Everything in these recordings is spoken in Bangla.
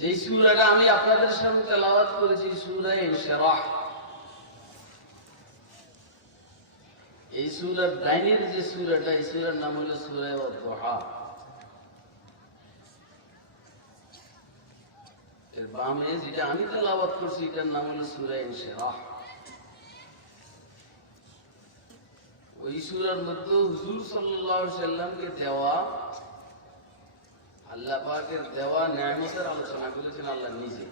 যে সূরাটা আমি আপনাদের সামনে তেলাওয়াত করেছি সূরা ইনশিরাহ, এই সূরার ডাইনের যে সূরাটা, এই সূরার নাম হলো সূরা আদ-দুহা। এর বামে যেটা আমি তেলাওয়াত করছি এটার নাম হলো সূরা ইনশিরাহ। ওই সূরার মধ্যে হুজুর সাল্লাল্লাহু আলাইহি সাল্লামকে দেওয়া, আল্লাহ পাকের দেওয়া নিয়ামতের আলোচনা করেছেন আল্লাহ নিজে।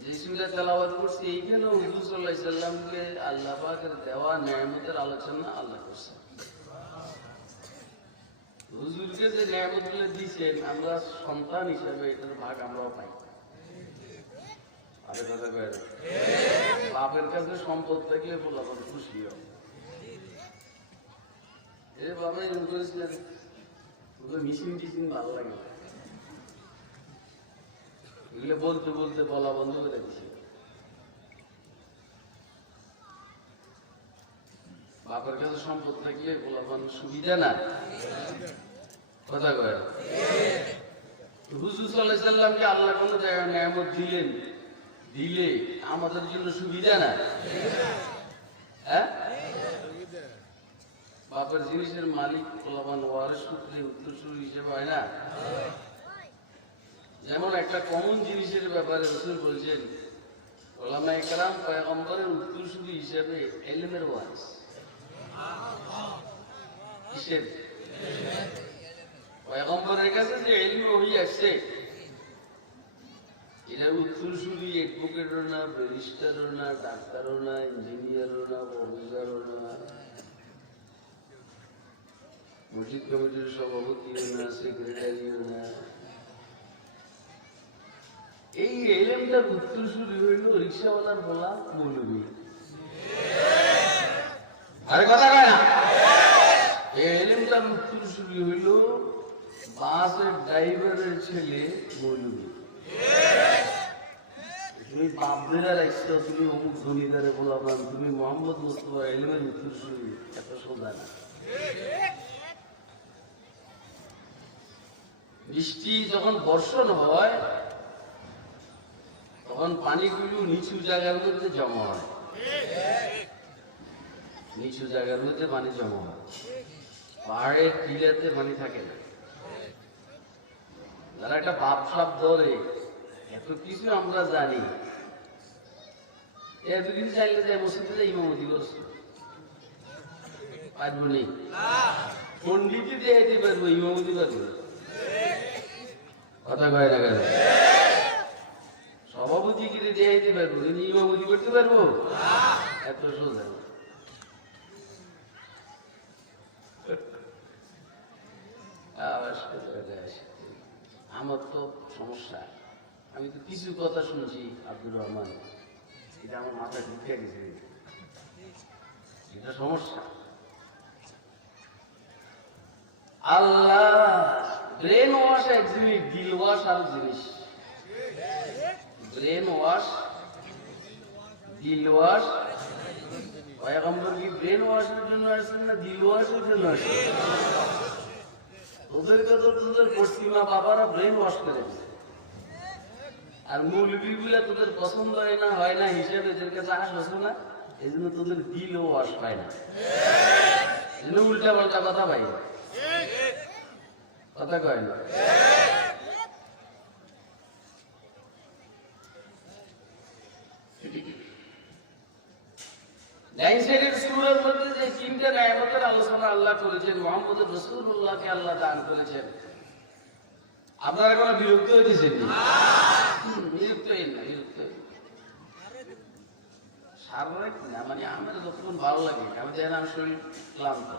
যে সূরা তেলাওয়াত করছি এইখানে হুজুর সাল্লাল্লাহু আলাইহি সাল্লামকে আল্লাহ পাকের দেওয়া নিয়ামতের আলোচনা আল্লাহ করছেন। হুজুরকে যে নিয়ামতগুলো দিয়েছেন আমরা সন্তান হিসেবে এটার ভাগ আমরাও পাই। আরে কথা কয় না, বাপের কাছে সম্পদ থাকলে বলা খুশি হয়। এ বাবা এরকম করেছিলেন, মিশিং টিশিং ভালো লাগে না, এগুলো বলতে বলতে বলা বন্ধ করে দিচ্ছে। বাপের কাছে সম্পদ থাকলে বলাবান সুবিধা না, কথা কয়। হুজুর সাল্লাল্লাহু আলাইহি সাল্লামকে আল্লাহ কোন জায়গায় নিয়ামত দিলেন, দিলে আমাদের জন্য সুবিধা না? হ্যাঁ, বাপের জিনিসের মালিক বলাবান ওয়ারিস সূত্রে উত্তরসূরি হিসেবে হয় না? যেমন একটা কমন জিনিসের ব্যাপারে রাসূল বলেছেন উলামায়ে কেরাম পয়গম্বরের উত্তরসূরি হিসেবে ইলমের ওয়ারিস। কিসের? পয়গম্বরের কাছে যে ইলম ওহী আসছে এটা উত্তরসূরি অ্যাডভোকেটও না, ব্যারিস্টারও না, ডাক্তারও না, ইঞ্জিনিয়ারও না, প্রফেসরও না, মসজিদ কমিটির সভাপতিও না, সেক্রেটারিও না। এই ইলমটার উত্তরসূরি হইল রিক্সাওয়ালার বলা মৌলবী। আরে কথা কয় না, এই ইলমটার উত্তরসূরি হইল বাসের ড্রাইভারের ছেলে মৌলবী। তুমি বাপদেরা রাখছো, তুমি অমুক জমিদারে বলাবান, তুমি মোহাম্মদ মুস্তাফা ইলমের উত্তরসূরি, এত সোজা না। বৃষ্টি যখন বর্ষণ হয় তখন পানিগুলো নিচু জায়গার মধ্যে জমা হয়, নিচু জায়গার মধ্যে পানি জমা হয়, পাহাড়ের টিলাতে পানি থাকে না। যারা একটা বাপ সাপ ধরে, এত কিছু আমরা জানি, এতদিন চাইলে যে মসজিদে যে ইমামতি করছে পারবো নেই, পন্ডিতই দেখাইতে পারবো, ইমামতি পারবো, কথা কয় না কেন? সভাপতি কিনে দেখাইতে পারবো কিন্তু ইমামতি করতে পারবো? এত সোজা। আমার তো সমস্যা, আমি তো কিছু কথা শুনছি আব্দুর রহমান, এটা আমার মাথায় ঢুকে গেছে, এটা সমস্যা। আল্লাহ ব্রেন ওয়াশ এক জিনিস, দিল ওয়াশ আর জিনিস। ব্রেন ওয়াশ, দিল ওয়াশ। পয়গম্বর কি ব্রেন ওয়াশের জন্য আসছেন না দিল ওয়াশের জন্য আসছেন? ওদেরকে তো তোদের পশ্চিমা বাবারা ব্রেন ওয়াশ করে দিচ্ছে, আর মৌলবী গুলা তোদের পছন্দ হয় না হিসেবে এদের কাছে আসছো না, এই জন্য তোদের দিল ওয়াশ পায় না, এই জন্য উল্টা পাল্টা কথা পাই, কথা কয় না। সূরার মধ্যে যে তিনটা নিয়ামতের আলোচনা আল্লাহ করেছেন, মুহাম্মদ রাসূলুল্লাহকে আল্লাহ দান করেছেন, আপনারা কোনো বিরক্ত হইতেছেন? বিরক্ত হইন না, বিরক্ত হইন স্বাভাবিক না। মানে আমার যতক্ষণ ভালো লাগে, আমি দেখেন আমি শরীর ক্লান্ত,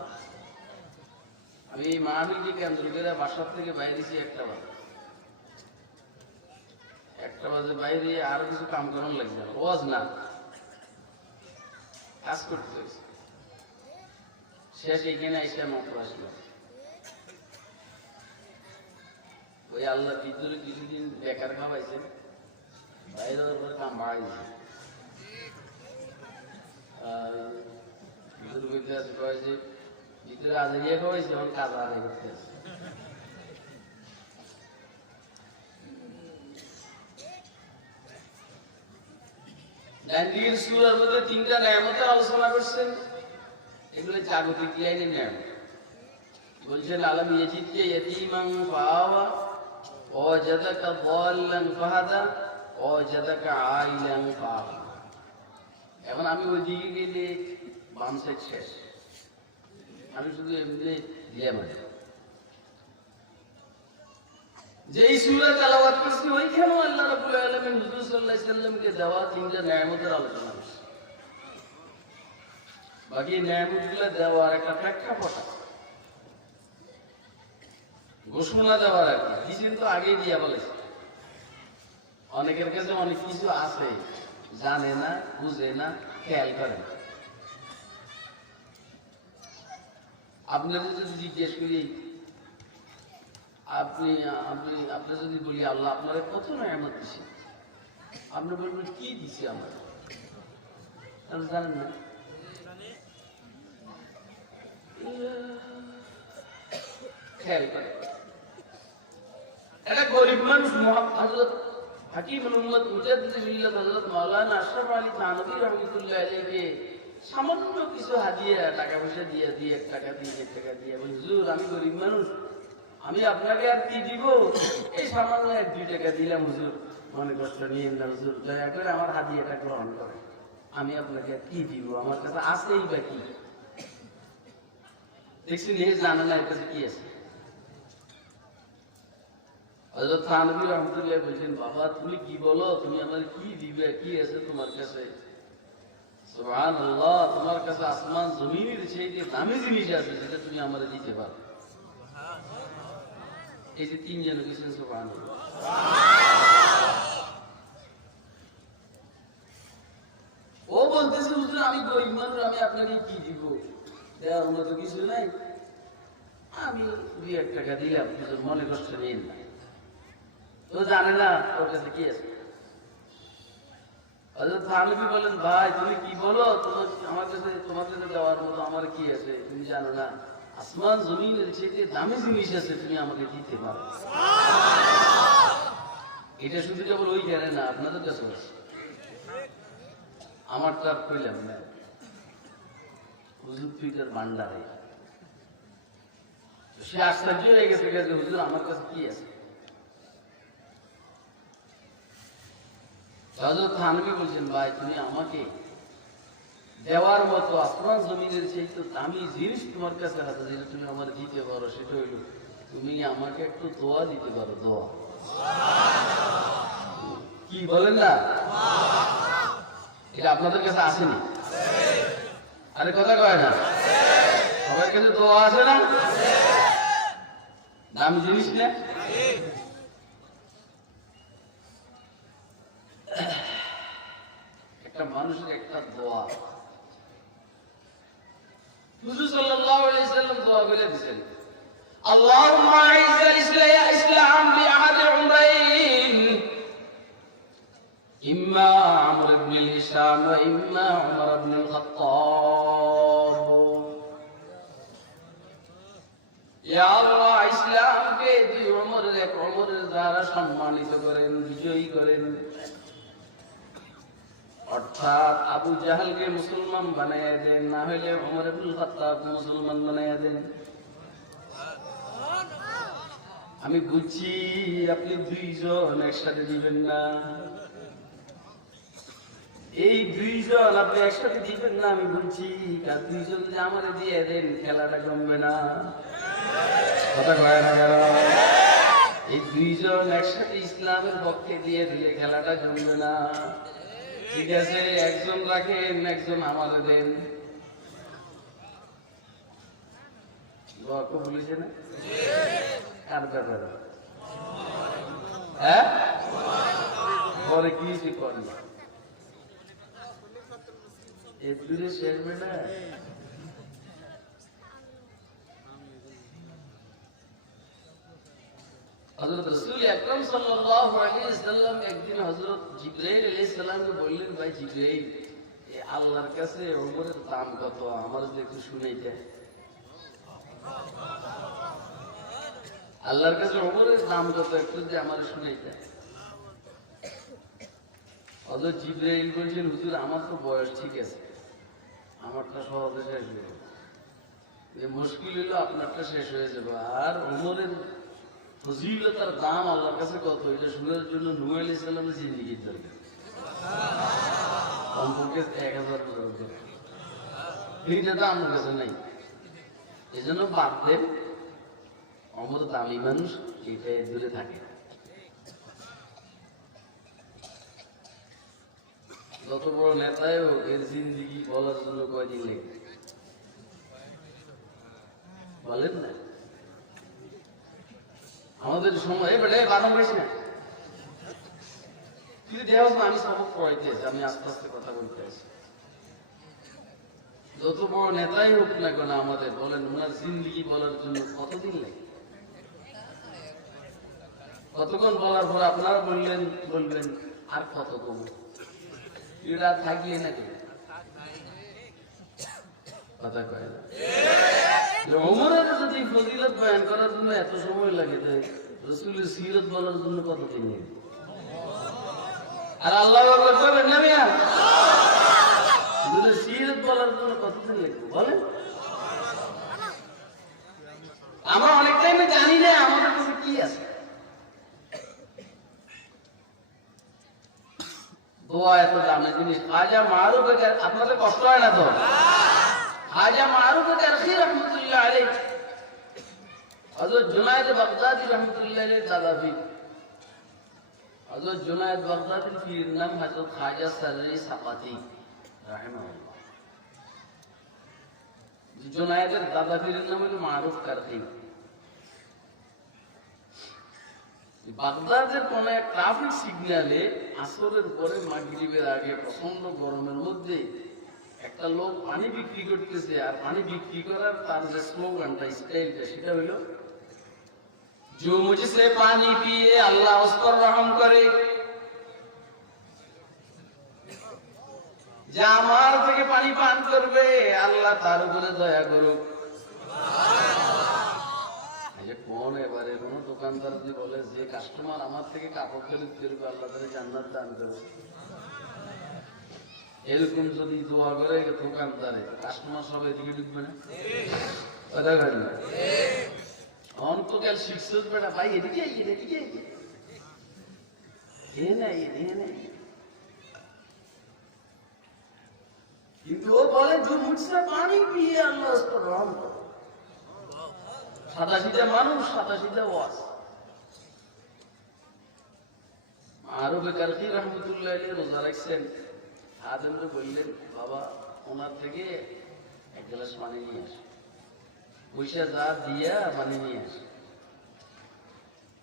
আমি এই মাহফিলকে কেন্দ্র করে বাসার থেকে বাইরেছি 1টা বাজে, 1টা বাজে বাইরে আরো কিছু কাম করানো লাগছে, ওয়াজ না কাজ করতে হয়েছে। শেষ এখানে এসে মাত্র আসলাম, ওই আল্লাহ ভিতরে কিছুদিন বেকার খাওয়াইছে, বাইরে উপরে কাম বাড়াইছে। ভিতরে আজ ইয়ে খাওয়াইছে, এখন কাজ আদায় করতে আছে। ডান্ডির সূরার মধ্যে তিনটা নিয়ামতের আলোচনা করছেন, এগুলো জাগতিক লাইনের নিয়ামত। বলছেন আলম ইয়াজিদকে ইয়াতীমান ফাআওয়া, ওয়াজাদাকা দাল্লান ফাহাদা, ওয়াজাদাকা আইলান ফাআগনা। এখন আমি ওই দিকে গেলে বাম সাইড শেষ, আমি শুধু এমনি দিয়ে মাঝে যেই সূরা তেলাওয়াত করছি ওইখানেও আল্লাহ রাব্বুল আলামিন হুজুর সাল্লাল্লাহু আলাইহি সাল্লামকে দেওয়া তিনটা নিয়ামতের আলোচনা করছে। বাকি নিয়ামতগুলো দেওয়ার একটা প্রেক্ষাপট আছে, ঘোষণা দেওয়ার আর কি, দিছেন তো আগেই দিয়া বলেছে। অনেকের কাছে অনেক কিছু আছে, জানে না, বুঝে না, খেয়াল করে না। আপনাদের যদি জিজ্ঞেস করি, আপনি যদি বলি আল্লাহ আপনারা কত নিয়ামত দিছে, আপনি বলবেন কি দিছে আমার, জানেন না। খেয়াল করে একটা গরিব মানুষ হযরত হাকিমুল উম্মত মুজাদ্দিদ মিল্লাত হযরত মাওলানা আশরাফ আলী থানভী রাহমাতুল্লাহ আলাইহি সামান্য কিছু হাদিয়া টাকা পয়সা দিয়ে 1 টাকা দিয়ে 1 টাকা দিয়ে বলে, হুজুর আমি গরিব মানুষ, আমি আপনাকে আর কি দিব, এই সামান্য 1-2 টাকা দিলাম হুজুর, মনে কষ্ট নিয়েন না হুজুর, দয়া করে আমার হাদিয়াটা গ্রহণ করেন, আমি আপনাকে আর কি দিব, আমার কাছে আছেই বা কি। দেখছেন এই জানা না এর কাছে কি আছে। হযরত থানভী রাহমাতুল্লাহ বলছেন, বাবা তুমি কি বলো, তুমি আমার কি দিবে, কি আছে তোমার কাছে? সুবহানাল্লাহ, তোমার কাছে আসমান জমিনের চাইতে দামি জিনিস আছে যেটা তুমি আমারে দিতে পারো। এই যে তিনজন গেছেন সুবহানাল্লাহ। ও বলতেছে হুজুর আমি গরিব মানুষ, আমি আপনাকে কি দিব, দেওয়ার মতো কিছু নাই, আমি 2-1 টাকা দিলাম, হুজুর মনে কষ্ট নেই না। তো জানে না ওর কাছে কি আছে। হযরত থানভী বলেন, ভাই তুমি কি বলো, আমার কাছে তোমার কাছে দেওয়ার মতো আমার কি আছে, তুমি জানো না আসমান জমিনের চাইতে দামি জিনিস আছে, তুমি আমাকে দিতে পারো। এটা শুধু কেবল ওই জানে না, আপনাদের কাছে আছে। আমার তো আর কইলাম না, হুজুর ফিটার ভান্ডারে সে আশ্চর্য হয়ে গেছে, হুজুর আমার কাছে কি আছে। হযরত থানভী বলছেন, ভাই তুমি আমাকে দেওয়ার মতো আসমান জমিনের সেই তো দামি জিনিস তোমার কাছে আছে, যেটা তুমি আমার দিতে পারো, সেটা হইল তুমি আমাকে একটু দোয়া দিতে পারো। দোয়া কি বলেন না, এটা আপনাদের কাছে আসেনি? আরে কথা কয় না, সবার কাছে দোয়া আছে না? দামি জিনিস না? একটা মানুষের একটা দোয়া, হুজুর সাল্লাল্লাহু আলাইহি সাল্লাম দোয়া করে দিয়েছেন, আল্লাহুম্মা আইজ্জাল ইসলাম বিআহাদ উমরাইন, ইম্মা আমর ইবনে হিশাম ওয়া ইম্মা উমর ইবনে খাত্তাব। ইয়া আল্লাহ ইসলামকে দুই উমরের দ্বারা সম্মানিত করেন, বিজয়ী করেন। অর্থাৎ আবু জাহালকে মুসলমান বানাইয়া দেন, না হইলে উমর ইবনুল খাত্তাব মুসলমান বানাইয়া দেন। আমি বুঝছি আপনি 2 জন একসাথে দিবেন না, এই 2 জন আপনি একসাথে দিবেন না আমি বুঝছি, আর 2 জন যদি আমারে দিয়ে দেন খেলাটা জমবে না। কথা কয় না কেন? এই 2 জন একসাথে ইসলামের পক্ষে দিয়ে দিলে খেলাটা জমবে না। ঠিক আছে, একজন রাখেন, একজন আমারে দেন। বলেছে না কার ব্যাপারে? হ্যাঁ, পরে কি করেন একটু শেষ বেটা। হযরত রাসূল আকরাম সাল্লাল্লাহু আলাইহি ওয়াসাল্লাম একদিন হযরত জিবরাইল আলাইহিস সালামকে বললেন, ভাই জিবরাইল, এই আল্লাহর কাছে ওমরের দাম কত, আমার যদি একটু শুনাইতে। আল্লাহর কাছে ওমরের দাম কত একটু যদি আমার শুনাইতে। হযরত জিবরাইল বলছেন, হুজুর আমার তো বয়স ঠিক আছে, আমারটা সহজে শেষ হয়ে যাবে, যে মুশকিল হলো আপনারটা শেষ হয়ে যাবে। আর ওমরের ফজিলতার দাম আল্লাহর কাছে কত, এটা শুনার জন্য নূহ আলাইহিস সালামের জিন্দেগির দরকার, কমপক্ষে 1000 বছর দরকার। এইটা তো আমার কাছে নাই, এই জন্য বাদ দেন, অমর দামি মানুষ, এটা দূরে থাকে। যত বড় নেতাই হোক, এর জিন্দিগি বলার জন্য কয়দিন লেগে বলেন না। আমাদের সময় বেড়ে বারণ বেশি না, কিন্তু দেহ আমি সবক পড়াইতেছি, আমি আস্তে আস্তে কথা বলতে আছি। যত বড় নেতাই হোক না কেন আমাদের, বলেন ওনার জিন্দিগি বলার জন্য কতদিন লাগে, কতক্ষণ বলার পর আপনারা বলবেন আর কত কম, এরা থাকলে নাকি কথা কয় না। ওমরের যদি ফজিলত বয়ান করার জন্য এত সময় লাগে, রাসূলের সিরত বলার জন্য কতদিন লাগে? আর আল্লাহু আকবার বলবেন না মিয়া, রাসূলের সিরত বলার জন্য কতদিন লাগবে বলেন? আমরা অনেকটাই জানি না আমাদের কাছে কি আছে। দোয়া এত দামি জিনিস। খাজা মারুফ আপনাদের কষ্ট হয় না তো? খাজা মারুফ কারখি রহমতুল্লাহ আলাইহি, হযরত জুনায়েদ বাগদাদি রহমতুল্লাহ আলাইহি দাদা পীর, হযরত জুনায়েদ বাগদাদির পীর নাম হযরত খাজা সাররি সাকাতি রাহিমাহুল্লাহ। জুনায়েদের দাদা পীরের নাম হলো মারুফ কারখি। বাগদাদের কোন এক ট্রাফিক সিগন্যালে আসরের পরে মাগরিবের আগে প্রচন্ড গরমের মধ্যে একটা লোক পানি বিক্রি করতেছে, আর পানি বিক্রি করার তার যে স্লোগানটা, স্টাইলটা, সেটা হইল जो मुझसे पानी पिए अल्लाह उस पर रहम करे, যে আমার থেকে পানি পান করবে আল্লাহ তার উপরে দয়া করুক। কোন এবারে কোন দোকানদার যদি বলে যে কাস্টমার আমার থেকে কাপড় খরিদ করবে আল্লাহ তাকে জান্নাত দান করবে, এরকম যদি দোয়া করে দোকানদারে, কাস্টমার সব এদিকে ঢুকবে না? কথা বলেন না? অন্তকাল শিখছে বেটা, ভাই এদিকে এদিকে কিন্তু ও বলে যে মুঝসে পানি পিয়ে আল্লাহ উস পর রহম করে। সাদা সিধা মানুষ, সাদা সিধা ওয়াজ। মারুফ কারখি রহমতুল্লাহ আলাইহি রোজা রাখছেন, আদমকে বললেন বাবা ওনার থেকে এক গ্লাস পানি নিয়ে আসে, পয়সা যা দিয়া পানি নিয়ে আসে।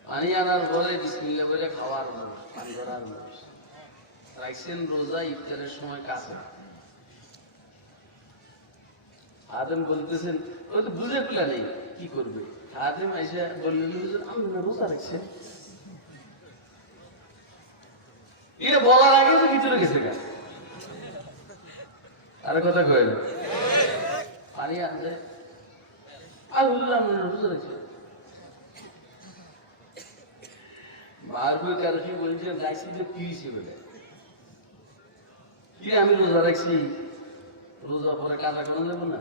পানি আনার পরে বিসমিল্লাহ বলে খাওয়ার মানুষ, পানি ধরার মানুষ রাখছেন রোজা, ইফতারের সময় কাছে। আদম বলতেছেন, ওই তো বুঝে পেলা নেই কি করবে। আদম এসে বললেন আমি রোজা রাখছেন, এটা বলার আগে তো ভিতরে গেছে গা, আর কথা কয়ে না। পানি আনছে, আমি রোজা রাখছি, রোজা পরে কাজা করা যাবো না?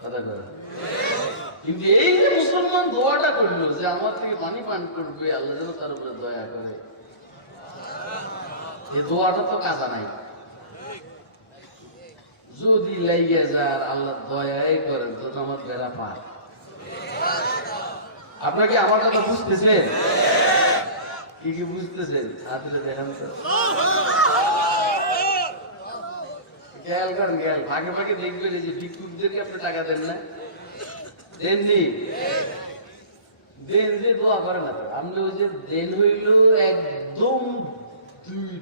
কথা কথা। কিন্তু এই যে মুসলমান দোয়াটা করলো যে আমার থেকে পানি পান করবে আল্লাহ যেন তার উপরে দয়া করে, এই দোয়াটা তো কাজা নাই। যদি লাইগে যার আল্লাহ দয়াই করেন তো আমার বেড়া পার। আপনাকে আমার কথা বুঝতেছেন? কি কি বুঝতেছেন? হাতে দেখান তো, খেয়াল করেন, খেয়াল ভাগে ভাগে দেখবেন যে ভিক্ষুকদেরকে আপনি টাকা দেন না, দেননি, দেন যে দোয়া করে না। আমরা ওই যে দেন হইল একদম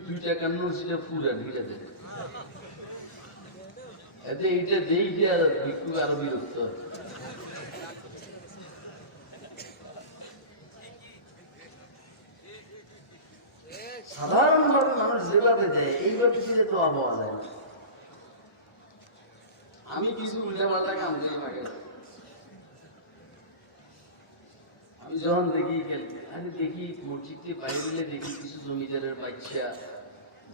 2 টাকার নোট, সেটা পুরা ঢিলে দেন, এতে এইটা দেই যে আর ভিক্ষুক আরো বিরক্ত। সাধারণভাবে মানুষ যেভাবে দেয় এইভাবে দিলে তো পাওয়া যায় না। আমি কিছু উল্টা পাল্টা কাম করি, আমি যখন দেখি আমি দেখি মসজিদকে বাইরে গেলে দেখি কিছু জমিদারের বাচ্চা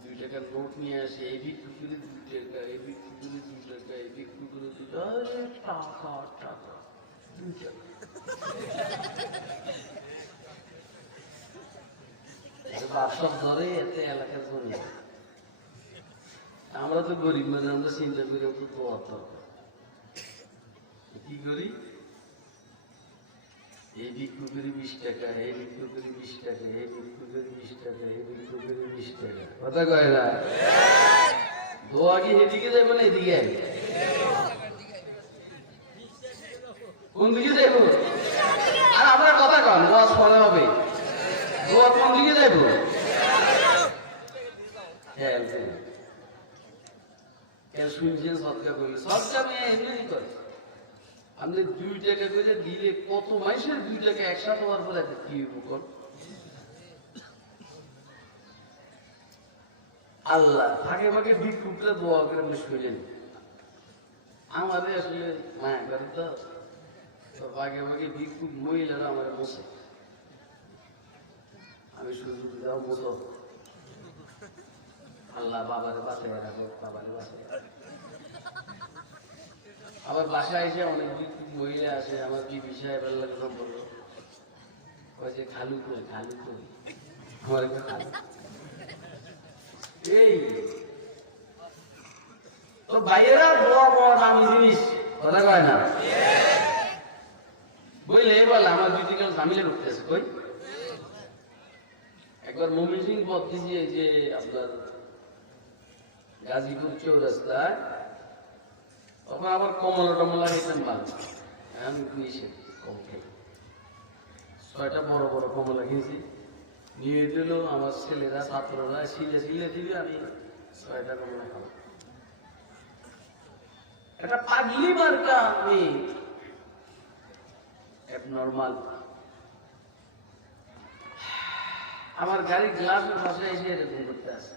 2 টাকার নোট নিয়ে আসে, এই বিক্রি করে 2 টাকা, এই বিক্রি করে 2 টাকা, এই বিক্রি করে 2 টাকা, টাকা টাকা 2 টাকা। বাসক ধরে এতে এলাকার জমি। আমরা তো গরিব মানে আমরা চিন্তা করি তো দোয়া তো কি করি, এই বিক্রি করি 20 টাকা, এই বিক্রি করি 20 টাকা, এই বিক্রি করি 20 টাকা, এই বিক্রি করি 20 টাকা। কথা কয় না? দোয়া কি এদিকে যাইব না এদিকে আইব? কোন দিকে যাইব? আর আমরা কথা কন ওয়াজ পরে হবে, দোয়া কোন দিকে যাইব? হ্যাঁ কেন শুনছেন সৎকা করি, সৎকা মেয়ে এমনি করে। আপনি 2 টাকা করে দিলে কত মাইসের 2 টাকা একসাথে হওয়ার পরে কি কর? আল্লাহ ফাঁকে ফাঁকে ভিক্ষুকরা দোয়া করে আপনি শুনেন। আমাদের আসলে মায়া করে তো ফাঁকে ফাঁকে ভিক্ষুক মহিলারা আমার বসে, আমি সুযোগ দাও মতো আল্লাহ বাবারে বাঁচায় রাখো, বাবারে বাঁচায়। আবার বাসায় এসে অনেক মহিলা আসে, আমার বিবি সাহেব আল্লাহ কথা বললো, যে খালু করি খালু করি আমার খালু। এই তো ভাইয়েরা দোয়া বড় দামি জিনিস, কথা কয় না বুঝলে? বলে আমার 2 দিন ঝামেলা করতেছে। কই একবার মমিন সিং পথ দিয়ে যে আপনার গাজীপুর চৌরাস্তায়, তখন আবার কমলা টমলা খেতাম ভালো, এখন নিষেধ কম খাই। 6টা বড় বড় কমলা খেয়েছি, নিয়ে দিল আমার ছেলেরা ছাত্ররা সিলে সিলে দিবে, আমি 6টা কমলা খাবো। একটা পাগলি মার্কা আমি নর্মাল, আমার গাড়ির গ্লাসের পাশে এসে এরকম করতে আসে।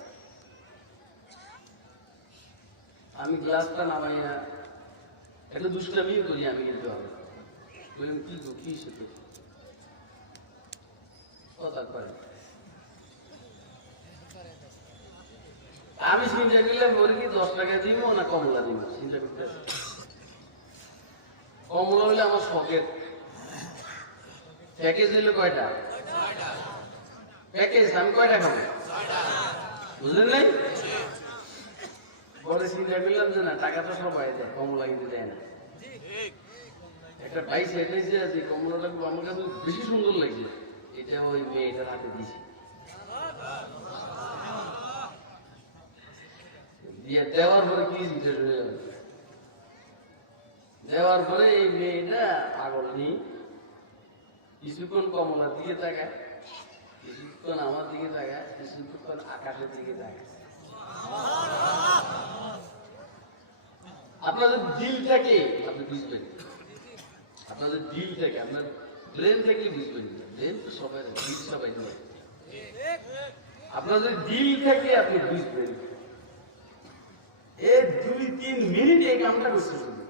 আমি গ্লাসটা নামাইয়া একটা দুষ্টামিও করি, আমি কিন্তু হবে কি সেটা কথা করে। আমি চিন্তা করলাম ওর কি 10 টাকা দিব না কমলা দিব, চিন্তা করতে আসে। কমলা হলে আমার শখের। প্যাকেজ দিলে কয়টা প্যাকেজ, আমি কয়টা খাবো বুঝলেন নাই? পরে চিন্তা করলাম যে না, টাকা তো সবাই দেয়, কমলা কিন্তু দেয় না। একটা বাইশ এটাইছে আছে, কমলাটা আমার কাছে বেশি সুন্দর লাগছে, এটা ওই মেয়েটার হাতে দিয়েছি। দিয়ে দেওয়ার পরে কি জিজ্ঞেস হয়ে যাবে, দেওয়ার পরে এই মেয়েটা পাগল নেই, কিছুক্ষণ কমলার দিকে তাকায়, কিছুক্ষণ আমার দিকে তাকায়, কিছুক্ষণ আকাশের দিকে তাকায়। আপনাদের দিল থেকে আপনি বুঝবেন, আপনাদের দিল থেকে, আপনার ব্রেন থেকে বুঝবেন। ব্রেন তো সবাই, দিল সবাই দেয়। আপনাদের দিল থেকে আপনি বুঝবেন। এই 2-3 মিনিট এই কামটা করতে হবে।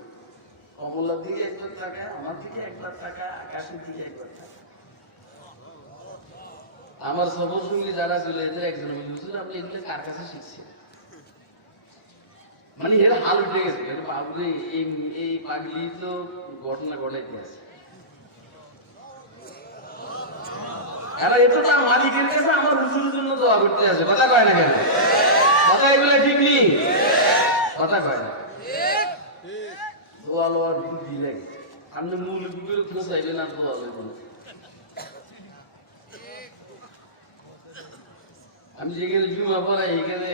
কমলার দিকে একবার টাকা, আমার দিকে একবার টাকা, আকাশের দিকে একবার টাকা। আমার সফর সঙ্গী যারা চলে যেতে একজন বুঝলেন, আপনি এগুলো কার কাছে শিখছেন? মানে এর হাল উঠে গেছে, বাবুরে এই পাগলি তো ঘটনা ঘটাইতে আছে। এরা এটা তার মালিকের কাছে আমার হুজুরের জন্য দোয়া করতে আছে। কথা কয় না কেন? কথা এগুলো ঠিক নেই, কথা কয় না। দোয়া লওয়ার বুদ্ধি লাগে, আপনি মূল বুকের খোঁজ চাইবেন না, দোয়া লইবেন। আমি যেখানে জুমা পড়াই এখানে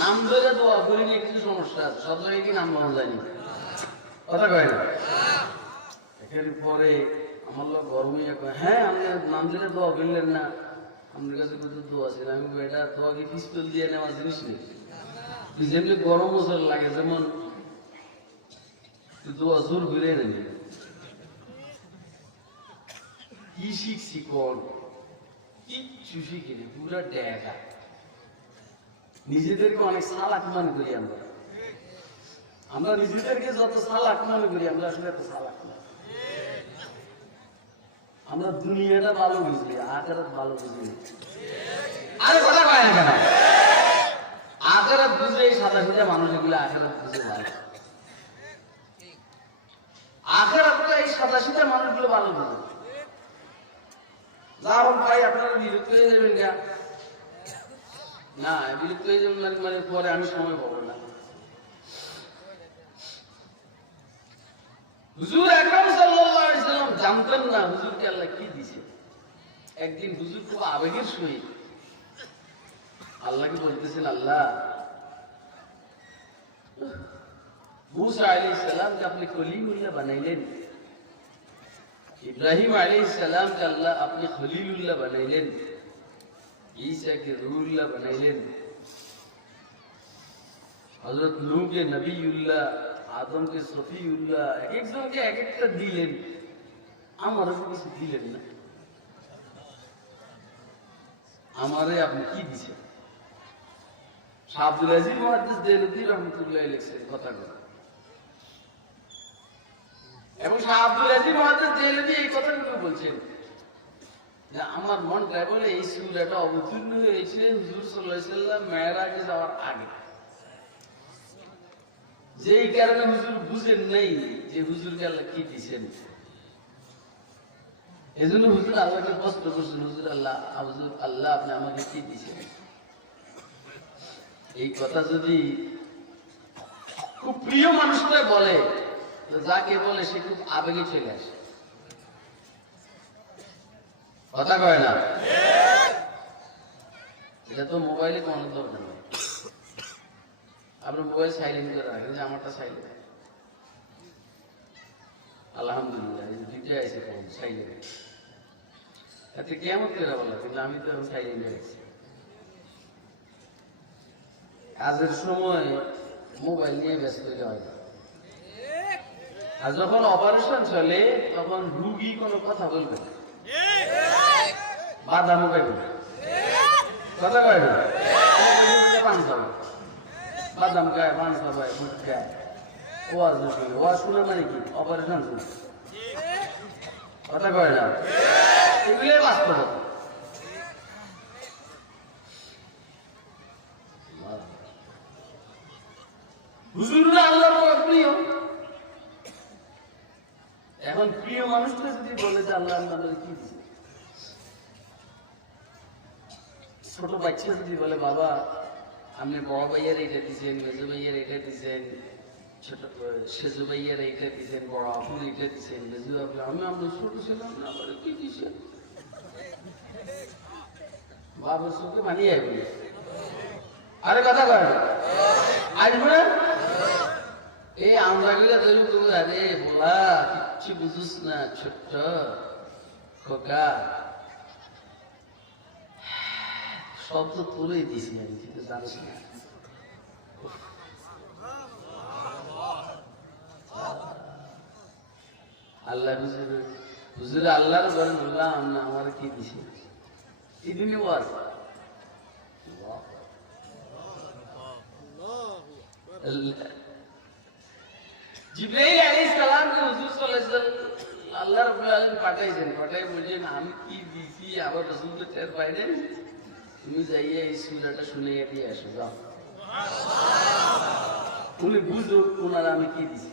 নাম ধরে দোয়া করি নিয়ে কিছু সমস্যা আছে, সব জায়গায় কি নাম বলা যায়নি, কথা কয় না। এখানে পরে আমার লোক গরমে হ্যাঁ আপনি নাম ধরে দোয়া করলেন না, আপনার কাছে কিন্তু দোয়া ছিল। আমি এটা দোয়াকে পিস্তল দিয়ে নেওয়ার জিনিস নেই, যেমনি গরম বছর লাগে, যেমন দোয়া জোর ঘুরে নেই। কি শিখছি কোন কিচ্ছু শিখিনি, পুরা ডেকা। নিজেদেরকে অনেক চালাক মনে করি আমরা নিজেদেরকে যত চালাক মনে করি, আমরা আসলে এত চালাক না। আমরা দুনিয়াটা ভালো বুঝি, আখেরাত ভালো বুঝি না। আরে কথা কয় না কেন? আখেরাত বুঝে এই সাদা সিধা মানুষ এগুলো আখেরাত বুঝে ভালো। আখেরাতটা এই সাদা সিধা মানুষগুলো ভালো বুঝে। যাও ভাই আপনারা বিরক্ত হয়ে যাবেন না, না বিরক্ত হয়ে যাবেন মানে পরে আমি সময় পাবো না। হুজুর আকরাম সাল্লাল্লাহু আলাইহি ওয়াসাল্লাম জানতেন না হুজুরকে আল্লাহ কি দিয়েছে। একদিন হুজুর খুব আবেগের সহিত আল্লাহকে বলতেছেন, আল্লাহ मूसा अलैहिस्सलाम के अपने खलीलुल्लाह बनाइलेन, इब्राहिम अलैहिस्सलाम के अल्लाह अपने खलीलुल्लाह बनाइलेन, ईसा के रूहुल्लाह बनाइलेन, हजरत नूह के नबीउल्लाह, आदम के सफीउल्लाह, एक जन के एक एक दिलेन, हमारे को किसी दिलेन ना, हमारे अपने की दिसे। शाह अब्दुल अजीज मुहद्दिस देलवी रहमतुल्लाह लिखছেন কথাগুলো, এবং শাহ আব্দুল আজিজ মুহদ্দিস দেলভী এই কথাগুলো বলছেন যে আমার মন চায় বলে এই সূরাটা অবতীর্ণ হয়েছে হুজুর সাল্লাল্লাহু আলাইহি ওয়াসাল্লাম মেরাজে যাওয়ার আগে, যেই কারণে হুজুর বুঝেন নাই যে হুজুরকে আল্লাহ কি দিয়েছেন। এজন্য হুজুর আল্লাহকে প্রশ্ন করছেন, হুজুর আল্লাহ আপনি আমাকে কি দিয়েছেন। এই কথা যদি খুব প্রিয় মানুষটা বলে, যাকে বলে সে খুব আবেগে চলে আসে, কথা কয় না। এটা তো মোবাইলে কোনো দরকার নেই, আপনার মোবাইল সাইলেন্ট করে রাখেন, যে আমারটা সাইলেন্ট। আলহামদুলিল্লাহ দুইটা আছে ফোন সাইলেন্ট, এতে কেমন করে বলা, কিন্তু আমি তো এখন সাইলেন্ট রেখেছি। কাজের সময় মোবাইল নিয়ে ব্যস্ত হতে হয়, আর যখন অপারেশন চলে তখন রুগী কোনো কথা বলবে না, বাধা মোবাইল কথা কয় না, পান খাবে, বাদাম খায়, পান খাবে, বুট খায়, ওয়াজ শুনে, ওয়াজ শুনে মানে কি অপারেশন শুনে, কথা কয় না। এগুলোই বাস্তবতা। হুজুররা আল্লাহর প্রিয়, এখন প্রিয় মানুষটা যদি বলে যে আল্লাহ আমাদের কি দিচ্ছে, ছোট বাচ্চা যদি বলে বাবা আপনি বড় ভাইয়ের এইটা দিচ্ছেন, মেজো ভাইয়ের এইটা দিচ্ছেন, ছোট সেজু ভাইয়ের এইটা দিচ্ছেন, বড় আপুর এইটা দিচ্ছেন, মেজু আপনি আমি আপনার ছোট ছিলাম না আমার কি দিচ্ছেন, বাবার চোখে মানিয়ে আসবে। আরে কথা কয় আসবে না, এই আমরা গুলা ধরু তুমি আরে বলা কিচ্ছু বুঝুস না, ছোট্ট খোকা সব তো তোরেই দিছি আমি, কিন্তু জানিস না। আল্লাহ হুজুর আল্লাহর ঘরে বললাম না আমার কি দিছে, ইদিনই ওয়াজ জিবরাইল আলাইহিস সালামকে হুজুর সাল্লাল্লাহু আলাইহি ওয়াসাল্লাম আল্লাহ রাব্বুল আলামিন পাঠাইছেন, পাঠাই বলছেন আমি কি দিছি আবার রাসূলকে টের পাই নাই, তুমি যাইয়ে এই সূরাটা শুনে দিয়ে আসো যাও, তুমি বুঝো ওনারা আমি কি দিছি।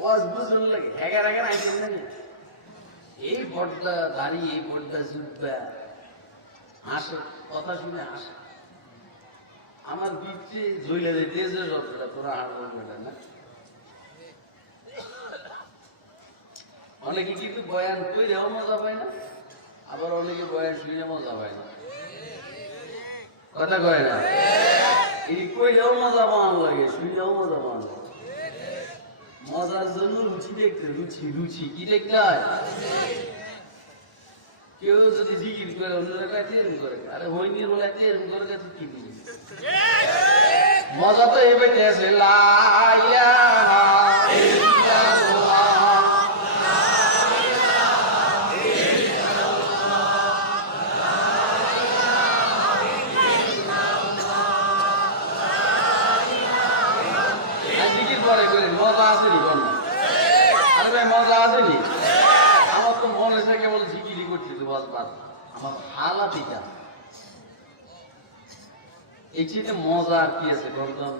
ওয়াজ বুঝুন লাগে এগার এগার আইটেম না, এই বড়টা দাঁড়িয়ে এই বড়টা জুটবা হাসে, কথা শুনে হাসে, আমার বিচ্ছে জইলা দেয় তেজের রক্তটা তোরা আর বলবে না। অনেকে কিন্তু বয়ান কইরেও মজা পায় না, আবার অনেকে বয়ান শুনে মজা পায় না, কথা কয় না। এই কইরেও মজা পাওয়ানো লাগে, শুনেও মজা পাওয়ানো লাগে। মজার জন্য রুচি দেখতে, রুচি রুচি কি দেখতে হয়। কেউ যদি জিকির করে অন্যরা কাছে এরম করে, আরে হইনি বলে এরম করে কাছে কি দিবি, মজা তো এই পাইতে আছে। লা ইলাহা ইল্লাল্লাহ পরে করে মজা আসেনি বন্যা। আরে ভাই মজা আসেনি? আমার তো মনে হচ্ছে কেবল ঝিকিরি করতেছে বলবার, আমার হালাত এটা। এই চেয়ে মজা আর কি আছে বলতাম?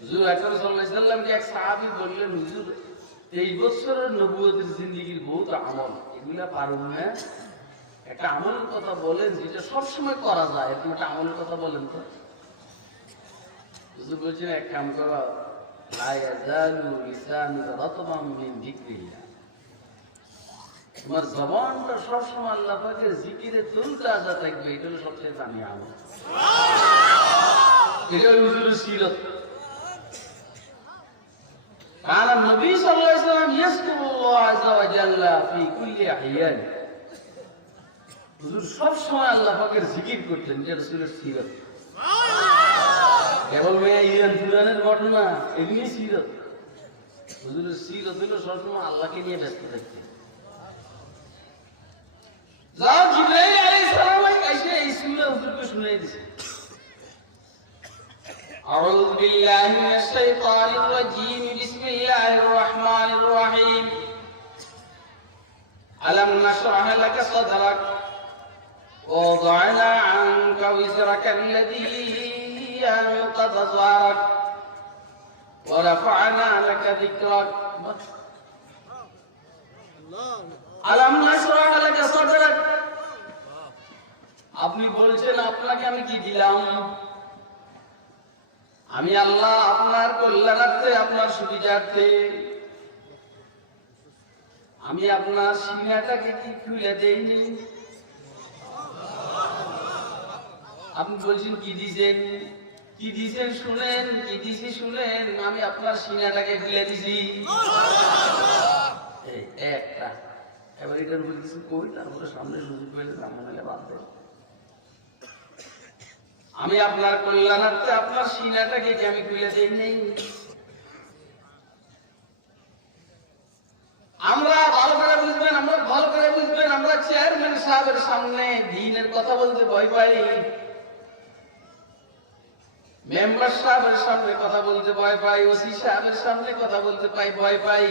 হুজুর আকরাম সাল্লাল্লাহু আলাইহি সাল্লামকে এক সাহাবী বললেন, হুজুর 23 বছরের নবুয়তের জিন্দেগির বহুত আমল, এগুলা পারুন না, একটা আমলের কথা বলেন যেটা সবসময় করা যায়, এরকম একটা আমলের কথা বলেন তো। হুজুর বলছেন, এক কাম করো, লা ইয়াজালু লিসানুকা রাতবাম মিন যিকরিল্লাহ, তোমার জবানটা সবসময় আল্লাহ পাকের জিকিরে তুলতাজা থাকবে, এটা হলো সবচেয়ে দামি আমল। এটা হলো হুজুরের সিরত। কারণ নবী সাল্লাল্লাহু আলাইহি ওয়াসাল্লাম ইয়াজকুরুল্লাহ আযজা ওয়া জাল্লা ফি কুল্লি আহইয়ান, হুজুর সব সময় আল্লাহ পাকের জিকির করতেন, এটা রাসূলের সিরত। কেবল মেয়ে ইরান ফুরানের ঘটনা এগুলি সিরত। হুজুরের সিরত হলো সবসময় আল্লাহকে নিয়ে ব্যস্ত থাকতেন। যাও জিবরাইল আলাইহিস সালাম এসে এই সূরা হুজুরকে শুনিয়ে দিয়েছে। أعوذ بالله من الشيطان الرجيم بسم الله الرحمن الرحيم ألم نشرح لك صدرك ووضعنا عنك وزرك الذي أنقض ظهرك ورفعنا لك ذكرك ألم نشرح لك صدرك আপনি বলছেন আপনাকে আমি কি দিলাম? আমি আল্লাহ আপনার কল্যাণার্থে, আপনার সুবিধার্থে আমি আপনার সিনাটাকে কি খুলে দেইনি? আপনি বলছেন কি দিছেন, কি দিছেন শুনেন, কি দিছি শুনেন, আমি আপনার সিনাটাকে খুলে দিছি। একটা এবার এটার উপর কিছু কই, তারপরে সামনে সুযোগ পেলে সামনে হলে বাদ দেয়। আমি আপনার কল্যাণার্থে আপনার সিনাটাকে কি আমি খুলে দেই নেই? আমরা ভালো করে বুঝবেন, আমরা চেয়ারম্যান সাহেবের সামনে দ্বীনের কথা বলতে ভয় পাই, মেম্বার সাহেবের সামনে কথা বলতে ভয় পাই, ওসি সাহেবের সামনে কথা বলতে ভয় পাই।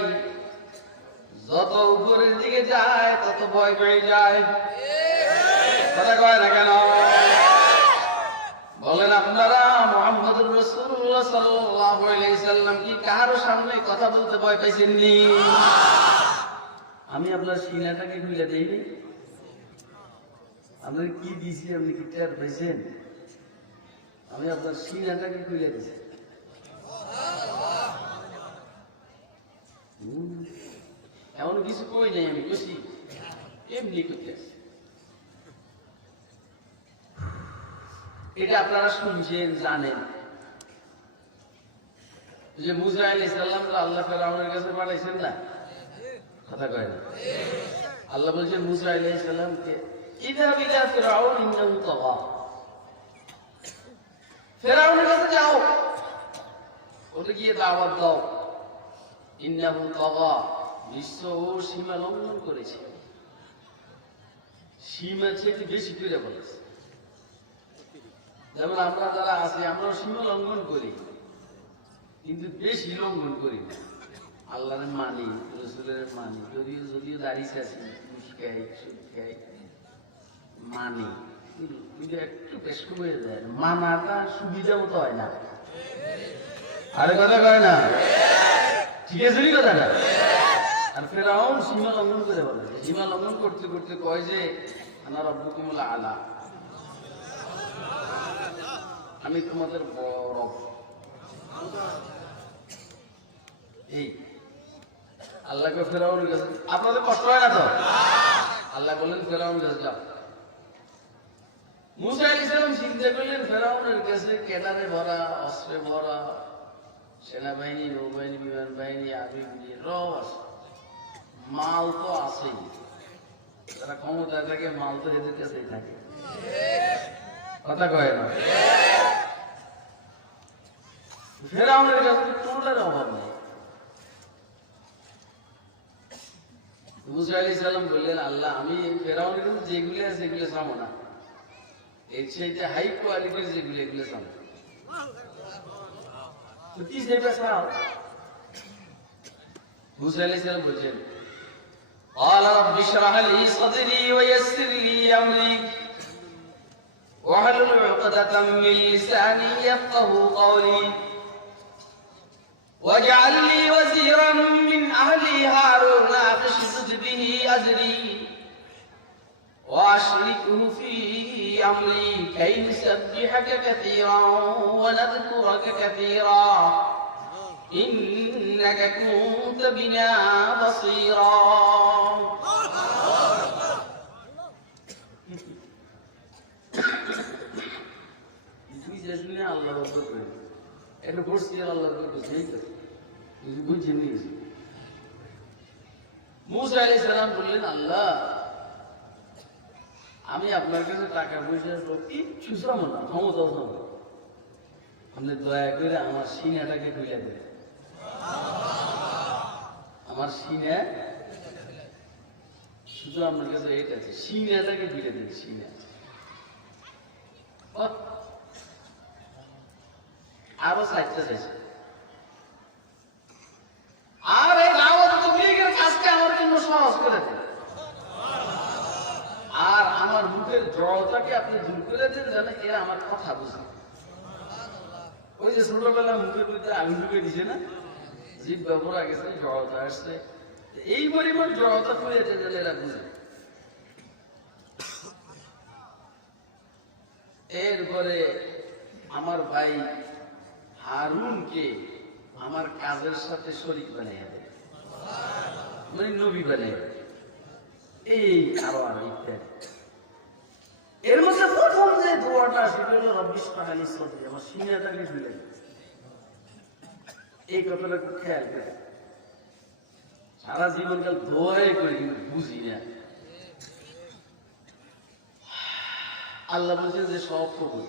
যত উপরের দিকে যায় তত ভয় পেয়ে যায়। কথা কয় না কেন? বলেন আপনারা মুহাম্মদুর রাসূলুল্লাহ সাল্লাল্লাহু আলাইহি সাল্লাম কি কারো সামনে কথা বলতে ভয় পাইছেননি? আমি আপনার সিনাটাকে খুলে দেইনি? আপনার কি দিছি আপনি কি টের পাইছেন? আমি আপনার সিনাটাকে খুলে দিছি। এমন কিছু কই নাই, আমি কইছি এমনি করতে। এটা আপনারা শুনছেন, জানেন যে মুসা আলাইহিস সালাম আল্লাহ ফেরাউনের কাছে পাঠাইছেন না? কথা কয় না? আল্লাহ বলছেন মুসা আলাইহিস সালামকে, ইযহাব ইলা ফিরআউন ইন্নাহু তাগা, ফেরাউনের কাছে যাও, ওকে গিয়ে দাওয়াত দাও। ইন্নাহু তাগা, নিশ্চয় ও সীমা লঙ্ঘন করেছে। সীমা থেকে বেশি করে বলেছে। যেমন আমরা যারা আছি, আমরা সীমা লঙ্ঘন করি, কিন্তু বেশি লঙ্ঘন করি না। আল্লাহর মানি, রাসূলের মানি, যদিও দাঁড়িয়ে আছি, ঘুষ খাই, সুদ খাই, মানি, কিন্তু একটু বেশ কমে যায়। মানাটা সুবিধা মতো হয় না। আরে কথা কয় না? ঠিক আছে কথাটা? আর ফেরাউন সীমা লঙ্ঘন করে বলে, সীমা লঙ্ঘন করতে করতে কয় যে আনা রাব্বুকুমুল আলা, আমি তোমাদের বড়। এই আল্লাহকে ফেরাউনের কাছে, আপনাদের কষ্ট হয় না তো? আল্লাহ বললেন ফেরাউনের কাছে যাও। মুসা আলাইহিস সালাম চিন্তা করলেন ফেরাউনের কাছে কেনারে ভরা, অস্ত্রে ভরা সেনাবাহিনী, নৌবাহিনী, বিমান বাহিনী, আর্মি, মাল তো আছেই। তারা ক্ষমতায় থাকে, মাল তো এদের কাছেই থাকে। কথা কয় না? ফেরাউনের কাছে টোটাল অভাব নেই। মুসা আলাইহিস সালাম বললেন, আল্লাহ আমি ফেরাউনের কাছে যেগুলো আছে সেগুলো চাবো না, এর চাইতে হাই কোয়ালিটির যেগুলো এগুলো চাবো। তো কি সেটা চাও? মুসা আলাইহিস সালাম বলেন قال رب اشرح لي صدري ويسر لي امري واحلل عقدة من لساني يفقهوا قولي واجعل لي وزيرا من اهلي هارون اشدد به ازري واشركه في امري كي نسبحك كثيرا ونذكرك كثيرا إنك كنت بنا بصيرا তুই যেখানে আল্লাহর উপর করে একটা বসছি আল্লাহর উপর বুঝেই তো বুঝে নিয়েছি মুসা আলাইহিস সালাম বললেন আল্লাহ আমি আপনার কাছে টাকা পয়সার কিচ্ছু চাবো না ক্ষমতাও চাবো না আপনি দয়া করে আমার সিনাটাকে খুলে দেন আমার সিনা শুধু আপনার কাছে এটা আছে সিনাটাকে খুলে দেন সিনা আরো চাইতে চাইছে আর এই দাওয়াত তবলীগের কাজকে আমার জন্য সহজ করে দেন আর আমার মুখের জড়তাকে আপনি দূর করে দেন যেন এরা আমার কথা বুঝে ওই যে ছোটবেলা মুখের মধ্যে আঙুল ঢুকে দিছে না জিভ ব্যবহার গেছে জড়তা আসছে এই পরিমাণ জড়তা খুলে যেতে এরা বুঝে এরপরে আমার ভাই হারুনকে আমার কাজের সাথে শরীক বানাইয়া দেয় মানে নবী বানাইয়া দেয় এই আরো আরো ইত্যাদি এর মধ্যে প্রথম যে দোয়াটা সেটা হলো রব্বি ইশরাহ লি সাদরি আমার সিনাটাকে খুলে দেন এই কথাটা খুব খেয়াল করে সারা জীবনকাল দোয়াই করি কিন্তু বুঝি না আল্লাহ বলছেন যে সব কবুল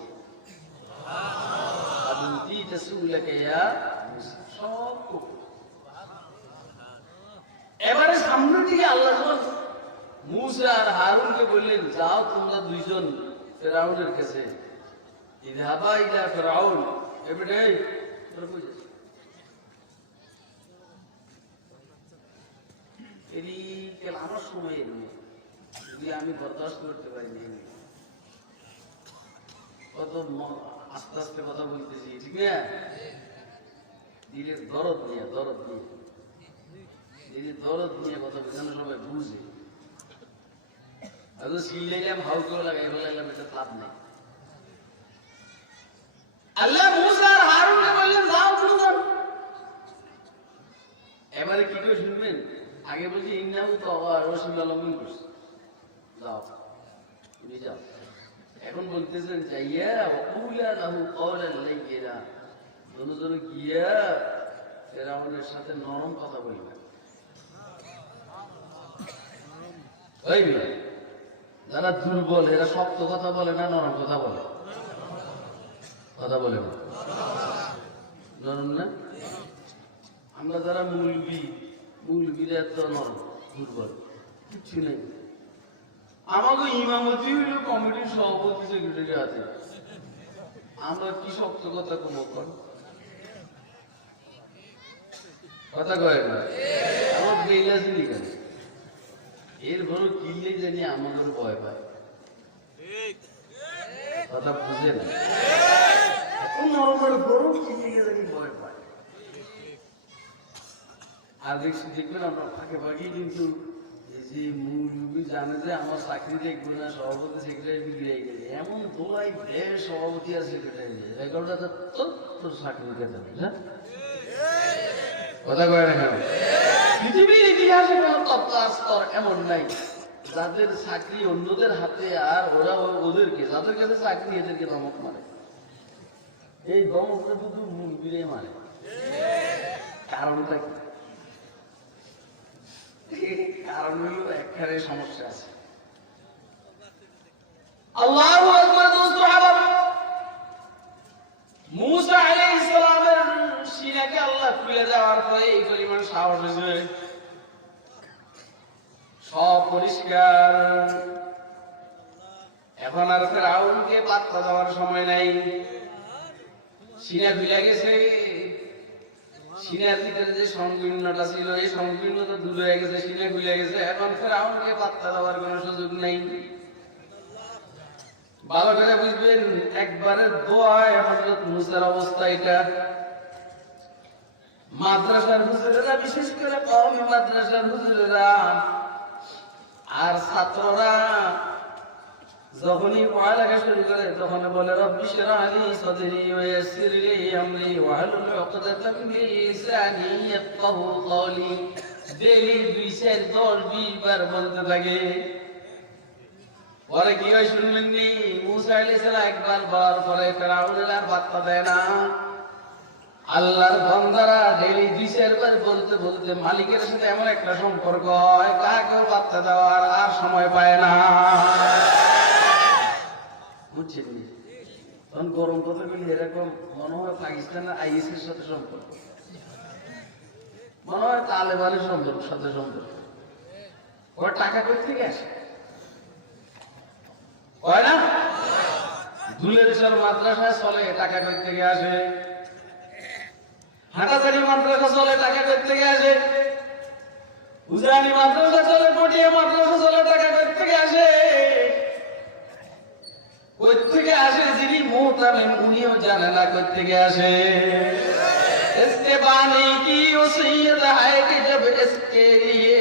সব কবুল এবারে সামনে দিকে আল্লাহ মুসা আর হারুনকে বললেন যাও তোমরা দুইজন ফেরাউনের কাছে ইযহাবা ইলা ফিরআউন এবারে তোরা কই যাস এরি কেন আমার সময় এলো যদি আমি বরদাস্ত করতে পারি না কত আস্তে আস্তে কথা বলতেছি ঠিক না দিলের দরদ নিয়ে দিলের দরদ নিয়ে কথা বোঝানো সবাই বুঝে হয়তো সিলাইলাম হাউ করে লাগাই বলাইলাম এটা লাভ নেই আল্লাহ মুসা আর হারুনকে বললেন যাও দুজন এবারে কি করে শুনবেন আগে বলছি ইন্নাহু রাসূলুল্লাহ করছে যাও তুমি যাও এখন বলতেছেন যাইয়া ওকুলা লাহু কওলান লাইয়িনা দুজন গিয়া ফেরাউনের সাথে নরম কথা বলবে ওই যারা দুর্বল এরা শক্ত কথা বলে না নরম কথা বলে না নরম না আমরা যারা মুলবিরা তো নরম দুর্বল কিচ্ছু নেই আমাকে ইমামতি হইল কমিটির সভাপতি সেক্রেটারি আছে আমরা কি শক্ত কথা কম কথা কয় না আমার বেলাসি লিখেন এর বড় কিনলে জানি আমাদের ভয় পায় কথা বুঝে না বড় কিনলে জানি ভয় পায় আর দেখবেন আমরা ফাঁকে ফাঁকেই কিন্তু যে মুরগি জানে যে আমার চাকরি দেখবো না সভাপতি সেক্রেটারি বিগড়ে গেছে এমন দোলাই দেশ সভাপতি আর সেক্রেটারি তোর চাকরি খেতে হ্যাঁ কথা কয় না কেন পৃথিবীর ইতিহাসে কোনো তত্ত্বাস্তর এমন নাই যাদের চাকরি অন্যদের হাতে আর ওরা ওদেরকে যাদের কাছে চাকরি এদেরকে ধমক মারে এই ধমকটা শুধু মুরগিরে মারে কারণটা কি কারণ হলো একখানে সমস্যা আছে আল্লাহু আকবার দোস্ত হাবাব মুসা আলাইহিস সালামের সিনাকে আল্লাহ খুলে দেওয়ার পরে এই পরিমাণ সাহস হয়েছে সব পরিষ্কার এখন আর ফেরাউনকে পাত্তা দেওয়ার সময় নাই সিনা খুলে গেছে সিনার ভিতরে যে সংকীর্ণতা ছিল এই সংকীর্ণতা দূর হয়ে গেছে, সিনা খুলে গেছে। এখন ফেরাউনকে পাত্তা দেওয়ার কোনো সুযোগ নেই। ভালো করে বুঝবেন, একবারে দোয়ায় হযরত মুসার অবস্থা এটা। মাদ্রাসার হুজুরেরা, বিশেষ করে কওমি মাদ্রাসার হুজুরেরা আর ছাত্ররা যখনই পড়ালেখা শুরু করে তখন বলে রব্বি ইশরাহ লি সাদরি ওয়া ইয়াসসির লি আমরি ওয়াহলুল উকদাতাম মিন লিসানি ইয়াফকাহু কওলি। ডেইলি 2-4-10-20 বার বলতে থাকে। পরে কি হয় শুনবেননি? মুসা আলাইহিস সালাম একবার বলার পরে ফেরাউন আর পাত্তা দেয় না। আল্লাহর বান্দারা ডেইলি 2-4 বার বলতে বলতে মালিকের সাথে এমন একটা সম্পর্ক হয়, কাকেও পাত্তা দেওয়ার আর সময় পায় না। বুঝছেন? তখন গরম কথা বলি এরকম মনে হয় পাকিস্তানের আইএস এর সাথে সম্পর্ক, মনে হয় তালেবানের সাথে সম্পর্ক। ওর টাকা কই থেকে আসে? হয় না? দুলের সর মাদ্রাসা চলে, টাকা কই থেকে আসে? হাটাচারি মাদ্রাসা চলে, টাকা কই থেকে আসে? উজানি মাদ্রাসা চলে, পটিয়া মাদ্রাসা চলে, টাকা কই থেকে আসে? কই থেকে আসে যিনি মুহতামিম উনিও জানে না কই থেকে আসে। इसके बानी की वसीयत है कि जब इसके लिए,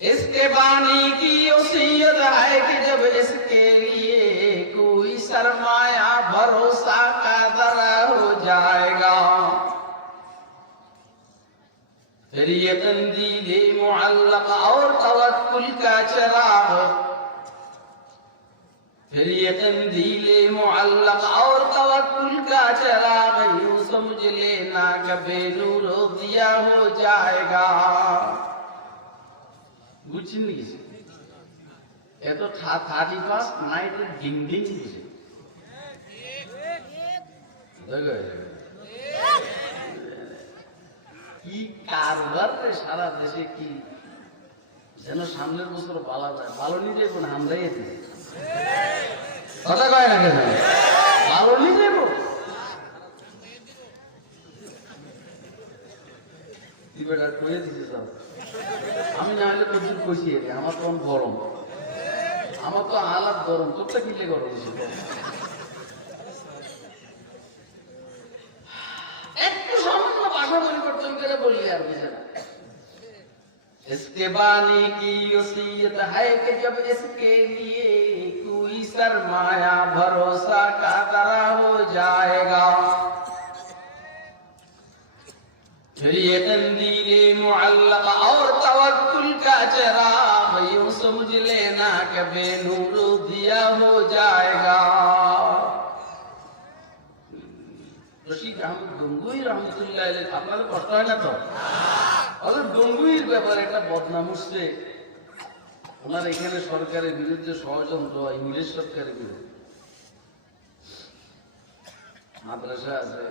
इसके बानी की वसीयत है कि जब इसके लिए कोई सरमाया भरोसा का दरा हो जाएगा, फिर ये कंदीले मुअल्लक और तवक्कुल का चिराग, फिर ये कंदीले मुअल्लक और तवक्कुल का चिराग यूं समझ लेना कभी नूर दिया हो जाएगा। বুঝছেন নাকি? এত 31 নাইটের ডিং ডিং বুঝে কি কারবার সারা দেশে, কি যেন সামনের বছর পালা যায়। ভালো নিজে কোন হামদাই কথা কয় না কেন? ভালো নিজে করে দিতে চাও। আমি না হলে প্রচুর কষি, আমার তো গরম, আমার তো আলাদ গরম, তোরটা কিলে গরম। একটু সামান্য ভাষা পরিবর্তন করে বললি আর বুঝে না। इसके बानी की वसीयत है कि जब इसके लिए कोई सरमाया भरोसा का दरा हो जाएगा, फिर ये कंदीले मुअल्लक और तवक्कुल का चिराग यूं समझ लेना कि बेनूर दिया हो जाएगा। রশিদ আহমদ গঙ্গুই রহমতুল্লাহ আলাইহি, আপনাদের কষ্ট হয় না তো? গঙ্গুইর ব্যাপারে একটা বদনাম উঠছে, ওনার এখানে সরকারের বিরুদ্ধে ষড়যন্ত্র, ইংরেজ সরকারের বিরুদ্ধে। মাদ্রাসা আছে,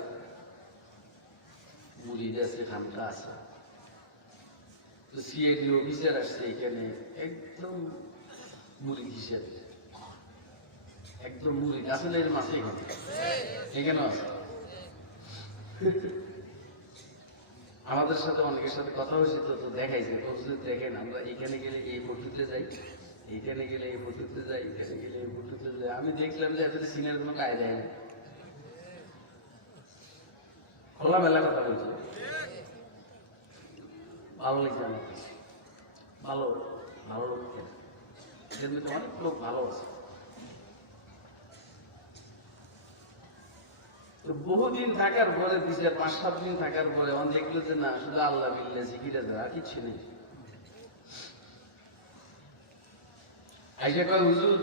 মুরিদ আছে, খানকা আছে, তো সিআইডি অফিসার আসছে এখানে একদম মুরিদ হিসেবে, একদম মুরিদ আসলে এর মাসে এখানে আছে। আমাদের সাথে অনেকের সাথে কথা হয়েছে, তো দেখাইছে, দেখেন আমরা এখানে গেলে এই পদ্ধতিতে যাই, এইখানে গেলে এই পদ্ধতিতে যাই, এখানে গেলে এই পদ্ধতিতে যাই। আমি দেখলাম যে এদের সিনের কোনো কায়দা নেই, খোলামেলা কথা বলছে। ভালো লাগছে আমার, ভালো ভালো লোক, এদের মধ্যে অনেক লোক ভালো আছে। বহুদিন থাকার পরে, 5-7 দিন থাকার পরে অন দেখলো যে না, শুধু আল্লাহ বিল্লাহ জিকিরে যায়, আর কিছু নেই। আইসা কয় হুজুর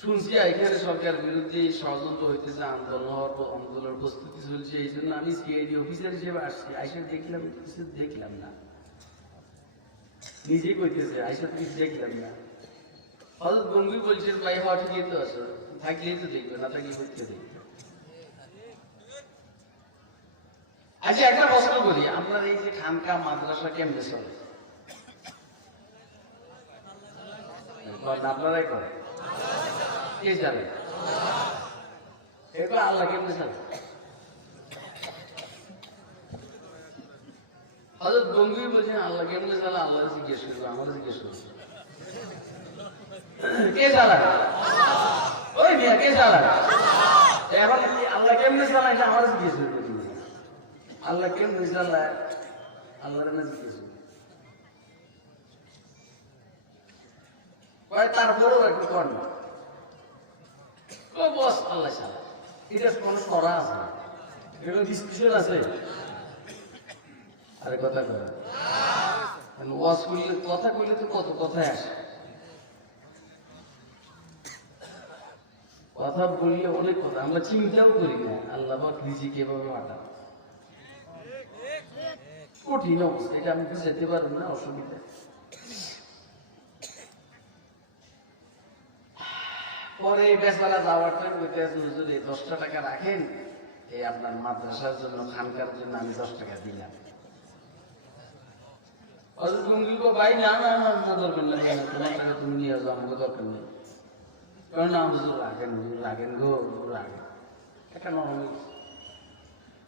শুনছি এখানে সরকার বিরোধী ষড়যন্ত্র হইতেছে, আন্দোলনের প্রস্তুতি চলছে, এই জন্য আমি সিআইডি অফিসার হিসেবে আসছি। আইসা দেখলাম কিছু দেখলাম না, নিজেই কইতেছে আইসা কিছু দেখলাম না। হযরত গঙ্গুই বলছেন ভাই হওয়া ঠিকই তো আছে, থাকলেই তো দেখবে, না থাকলে করতে দেখবে। আচ্ছা একটা প্রশ্ন করি, আপনার এই যে খানকা মাদ্রাসা কেমনে চলে? আপনারাই করেন, কে জানে? এটা আল্লাহ কেমনে জানে? হযরত গম্ভীর বলছেন আল্লাহ কেমনে চালা, আল্লাহ জিজ্ঞেস করবো, আমার জিজ্ঞেস করবো কে চালায়, ওই মিয়া কে চালায়, এখন আল্লাহ কেমনে চালায় না আমার জিজ্ঞেস করবো, আল্লাহ কেমনে চালায় আল্লাহর না জিজ্ঞেস করবো, তারপরেও একটু কর না বস আল্লাহ চালায়, এটা কোনো করা আছে এগুলো ডিসকাশন আছে, আরে কথা কয় ওয়াজ করলে কথা কইলে তো কত কথায় আসে, কথা বললে অনেক কথা আমরা চিন্তাও করি না, আল্লাহ পাক রিজিক এভাবে পাঠান, কঠিন অবস্থা, এটা আমি যেতে পারবো না, অসুবিধা। পরে বেচারা যাওয়ার টাইম হইতে আছে, হুজুর 10টা টাকা রাখেন, এই আপনার মাদ্রাসার জন্য খানকার জন্য আমি 10 টাকা দিলাম। ভাই না না না দরকার নেই, তোমার টাকা তুমি নিয়ে যাও, আমাকে দরকার নেই, কারণ না হুজুর রাখেন, হুজুর রাখেন গো, হুজুর রাখেন, এটা নরম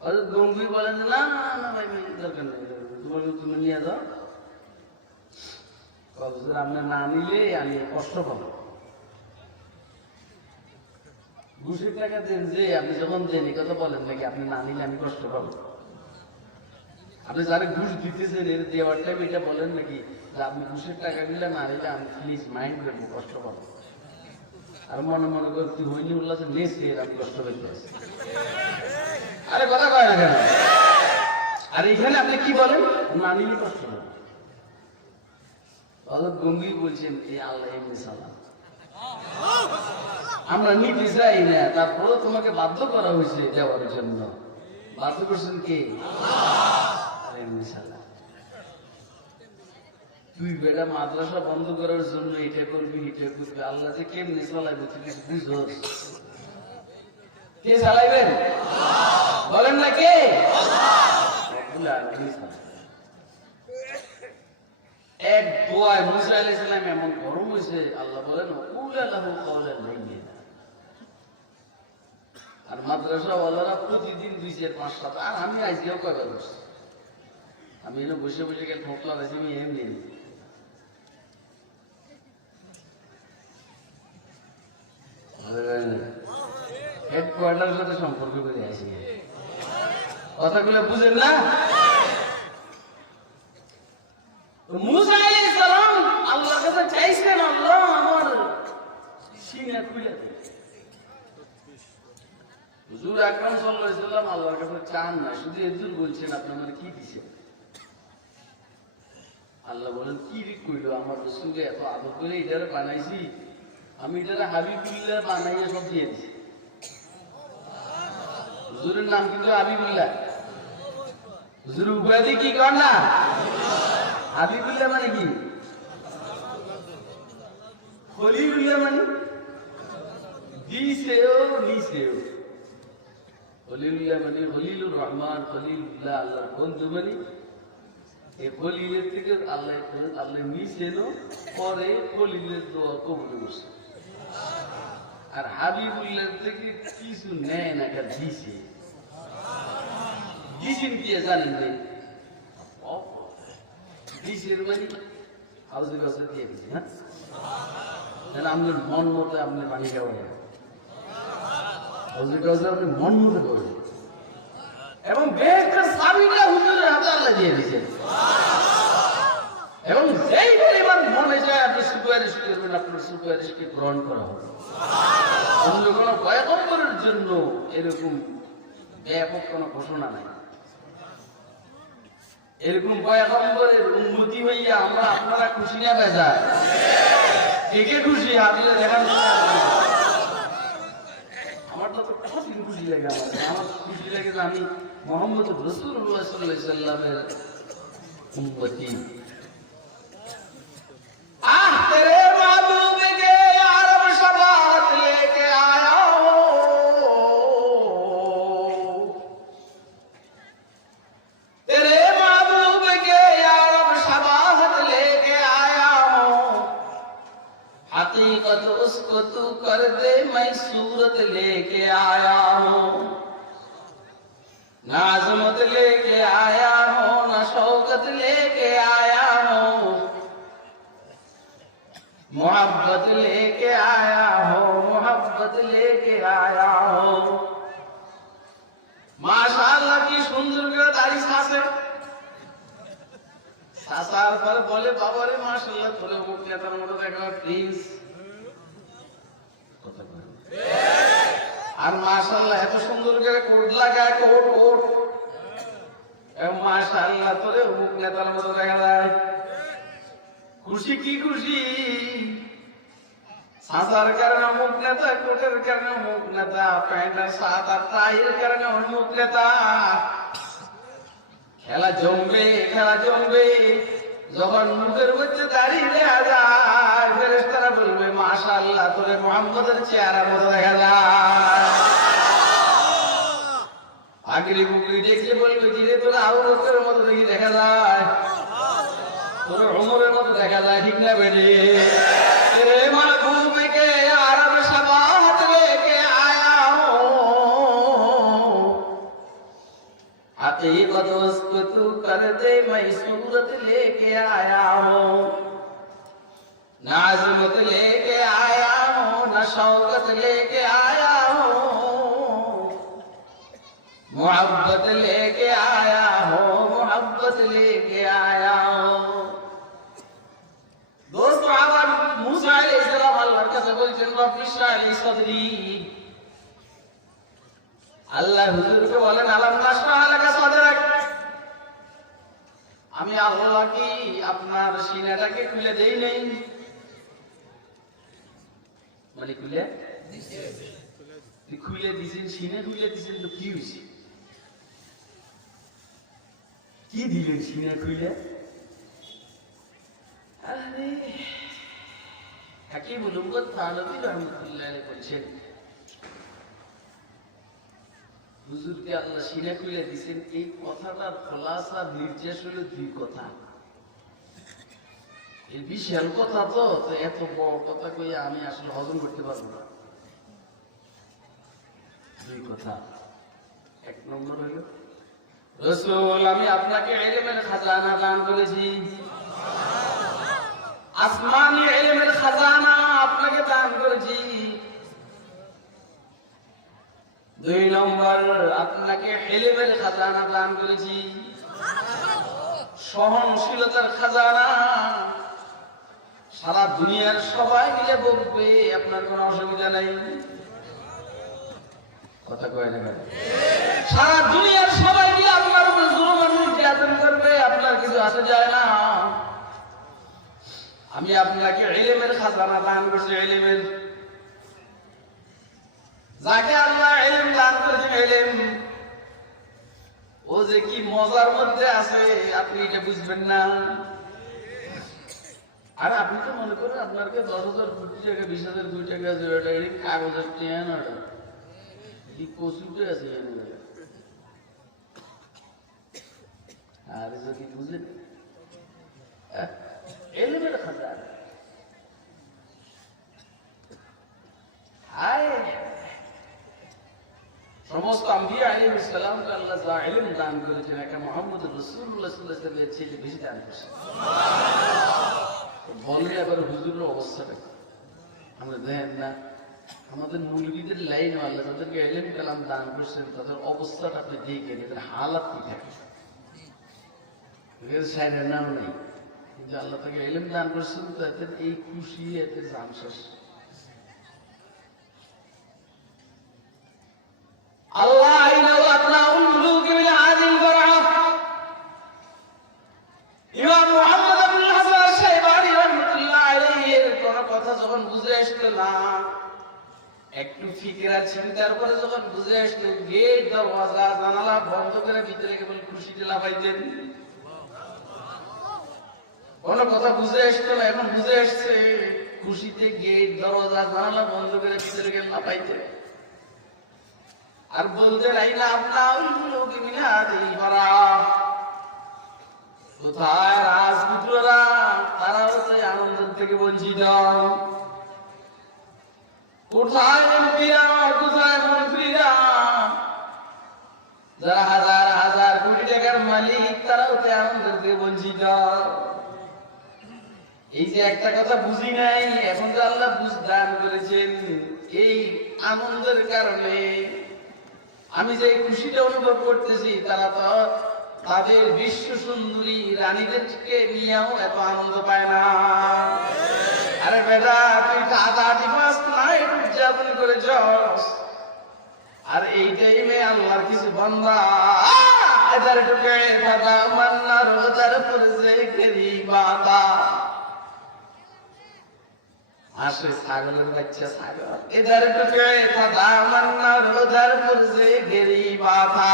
হজরত গম্ভীর বলেন না না না ভাই দরকার নেই, তোমাকে তুমি নিয়ে যাও, হুজুর আপনি না নিলে আমি কষ্ট পাবো, ঘুষের টাকা দেন যে আপনি যখন দেন এই কথা বলেন নাকি আপনি না নিলে আমি কষ্ট পাবো, আপনি যারা ঘুষ দিতেছেন এর দেওয়ার টাইম এটা বলেন নাকি যে আপনি ঘুষের টাকা দিলে না নিলে আমি প্লিজ মাইন্ড করবো, কষ্ট পাবো, আর মনে মনে করে তুই হইনি উল্লাস নেছি এর আমি কষ্ট পেতে আছি, আরে কথা কয় না কেন, আর এখানে আপনি কি বলেন না নিলে কষ্ট পাবো, হযরত গম্ভীর বলছেন এই আল্লাহ এমনি সালাম, আমরা নিতে চাই না, তারপরেও তোমাকে বাধ্য করা হয়েছে দেওয়ার জন্য, বাধ্য করছেন কে, তুই বেটা মাদ্রাসা বন্ধ করার জন্য এটা করবি এটা করবি, আল্লাহ যে কেমনি চালাইবে তুই কিছু বুঝোস, কে চালাইবেন বলেন না কে, এক দোয়ায় মুসা আলাইহিস সালাম এমন গরম হয়েছে, আল্লাহ বলেন উলালাহু কওলান লাইয়িনা, আর মাদ্রাসা ওয়ালারা প্রতিদিন 2-4-5-7, আর আমি আজকেও কয়বার বসছি, আমি এনে বসে বসে গেলে ঠোঁট লাগাইছি আমি এমনি হেডকোয়ার্টারের সাথে সম্পর্ক করে আসি, কথাগুলো বুঝেন না, মুসা আলাইহিস সালাম আল্লাহর কাছে চাইছেন আল্লাহ আমার সিনা খুলে দেন, হুজুর আকরাম সাল্লাল্লাহু আলাইহি ওয়াসাল্লাম আল্লাহর কাছে চান না, শুধু এজুর বলছেন আপনি আমাকে কি দিবেন, আল্লাহ বলেন কি কইলো আমার রাসূলকে এত আদর করে এটারে বানাইছি, আমি এটারে হাবিবুল্লাহ বানাইয়া সব দিয়ে দিছি, হুজুরের নাম কিন্তু হাবিবুল্লাহ, হুজুর উপাধি কি কর না হাবিবুল্লাহ মানে কি, খলিলুল্লাহ মানে দিছেও নিছেও, খলিলুল্লাহ মানে খলিলুর রহমান, খলিলুল্লাহ আল্লাহর বন্ধু মানে, এই খলিলের থেকে আল্লাহ আল্লাহ নিছেন পরে খলিলের দোয়া কবুল করছে, আর হাবিবুল্লাহ থেকে কিছু নেয় না, এটা দিছে, দিছেন কি জানেন ভাই, দিছের মানে হাউজে বাসে দিয়ে দিছে, হ্যাঁ আপনার মন মতো আপনি পানি খাওয়া আপনি মন মতো করবেন, এবং বেহেশতের চাবিটা হুজুরের হাতে আল্লাহ দিয়ে দিয়েছেন, এবং যেই পরিমাণ মনে যায় আপনি সুপারিশ করবেন আপনার সুপারিশকে গ্রহণ করা হবে, অন্য কোনো পয়গম্বরের জন্য এরকম ব্যাপক কোনো ঘোষণা নাই, এরকম পয়গম্বরের উম্মতি হইয়া আমরা আপনারা খুশি না বেজার, কে খুশি হাতিলে দেখান, আমার তো কঠিন খুশি লাগে, আমার খুশি লাগে যে আমি মোহাম্মদ রাসূলুল্লাহ সাল্লাল্লাহু আলাইহি সাল্লামের উম্মতি। আহ তেরে মাহবুব কে আরব শবাত লেকে আয়া হো, তেরে মাহবুব কে আরব শবাত লেকে আয়া হো, हकीकत उसको तू कर दे मैं सूरत लेके आया हूँ, ना अज़मत लेके आया हूँ ना शौक शौकत लेके आया हूँ, मोहब्बत लेके आया हो, मोहब्बत लेके आया हो। माशाअल्लाह की সুন্দর করে দাড়ি ছাসে, ছাসার পর বলে বাবা রে মাশাআল্লাহ তোরে মুখ নেতার মতো দেখা প্লিজ। আর মাশাআল্লাহ এত সুন্দর করে কোট লাগায়, কোট কোট মাশাআল্লাহ তোরে মুখ নেতার মতো দেখা যায়। খুশি কি খুশি, ছাসার কারণে মুখ নেতা, কোটের কারণে মুখ নেতা, প্যান্টের সাত আর টাইয়ের কারণে মুখ নেতা। খেলা জমবে, খেলা জমবে। যখন মুখের মধ্যে দাঁড়িয়ে দেখা যায়, ফেরেশতারা বলবে মাশাআল্লাহ তোরে মুহাম্মদের চেহারার মতো দেখা যায়। আগলি বুগলি দেখলে বলবে জিরে তোরে আবু বকরের মতো দেখি দেখা যায়, তোরে ওমরের মতো দেখা যায়, ঠিক না বেটি? तेरे महबूब के अरब शबाहत लेके आया हूँ, हकीकत उसको तू कर दे, मैं सूरत लेके आया हूँ। न अज़मत लेके आया हूँ, न शौकत लेके आया हूँ, मोहब्बत लेके आया हूँ, मोहब्बत लेके आया हूँ। दोस्तों आवाज मूसा अलैहिस्सलाम আল্লাহর কাছে বলছেন রব্বি ইশরাহ লি সাদরি। আল্লাহ হুজুরকে বলেন আলাম নাশরাহ লাকা সাদরাক, আমি আল্লাহ কি আপনার সিনাটাকে খুলে দেই নাই? মানে খুলে খুলে দিয়েছেন, সিনা খুলে দিয়েছেন তো কি হয়েছে? কি দিলেন সিনা খুলে? হাকিমুল উম্মত থানভী রাহমাতুল্লাহ আলাইহি বলেছেন হুজুরকে আল্লাহ সিনা খুলে দিয়েছেন। এই কথাটার খোলাসা নির্দেশ হলো দুই কথা। এই বিশাল কথা তো এত বড় কথা কই আমি আসলে হজম করতে পারবো না। দুই কথা। এক নম্বর হলো রাসূল আমি আপনাকে ইলমের খাজানা দান করেছি, আসমানি ইলমের খাজানা আপনাকে দান করেছি। দুই নম্বর আপনাকে ইলমের খাজানা দান করেছি, সহনশীলতার খাজানা। সারা দুনিয়ার সবাই মিলে বকবে, আপনার কোনো অসুবিধা নাই। কথা কয় না? সারা দুনিয়ার সবাই মিলে আপনার উপর জুলুম আর নির্যাতন করবে, আপনার কিছু আসে যায় না। আমি আপনাকে ইলমের খাজানা দান করছি, ইলমের। যাকে আল্লাহ ইলম দান করেছেন, ইলম ও যে কি মজার মধ্যে আছে আপনি এটা বুঝবেন না। আর আপনি তো মনে করেন আপনাকে 10,000 কোটি টাকা, 20,000 কোটি টাকা, 0 টাকা কাগজের টেন কি কচুটে আছে। আর যদি বুঝেন ইলমের খাজানা, সমস্ত আম্বিয়া আলাইহিস সালামকে আল্লাহ যা ইলম দান করেছেন, একা মুহাম্মদ রাসূলুল্লাহ সাল্লাল্লাহু আলাইহি ওয়াসাল্লামের ছেলে বেশি দান করেছেন। বলেন এবার হুজুরের অবস্থাটা আমরা দেখেন না, আমাদের মৌলবীদের লাইন আল্লাহ তাদেরকে ইলম কালাম দান করছেন, তাদের অবস্থাটা আপনি দেখেন, এদের হালাত কি থাকে। সাইনের নাম নেই, কিন্তু আল্লাহ তাকে ইলম দান করছেন, তাদের এই খুশি, এদের জামশেষ। আল্লাহ আইনাহু আতনাউল মুলুক বিল আদিল বারআ। ইমাম মুহাম্মদ আবুল হাসান আশ-শাইবানি রাহমাতুল্লাহ আলাইহি এর কোন কথা যখন বুঝে আসতো না, একটু ফিকরা চিন্তার পরে যখন বুঝে আসতো, গেট দরওয়াজা জানালা বন্ধ করে ভিতরে কেবল খুশিতে লাফাইতেন। কোন কথা বুঝে আসতো না, এখন বুঝে আসছে, খুশিতে গেট দরওয়াজা জানালা বন্ধ করে ভিতরে গেলে লাফাইতেন। আর বলতে লাইলা আপনাউল মুলুক মিন হাদিল বারা। কোথায় রাজপুত্ররা, তারা হচ্ছে আনন্দ থেকে বঞ্চিত। কোথায় এমপিরা, কোথায় মন্ত্রীরা, যারা হাজার হাজার কোটি টাকার মালিক, তারা হচ্ছে আনন্দ থেকে এই যে একটা কথা বুঝি নাই, এখন তো আল্লাহ বুঝ দান করেছেন। এই আনন্দের কারণে আমি যে খুশিটা অনুভব করতেছি, তারা তো তাদের বিশ্ব সুন্দরী রানীদেরকে নিয়েও এত আনন্দ পায় না। আরে বেটা, তুই তো আধা মাস নাইট উদযাপন করেছ, আর এই টাইমে আল্লাহর কিছু বান্দা এদার ঢুকে দাদা মান্নার রোজার পরে খেরি বাতা আসে ছাগলের বাচ্চা ছাগল এদার ঢুকে দাদা মান্নার রোজার পরে ঘেরি বাতা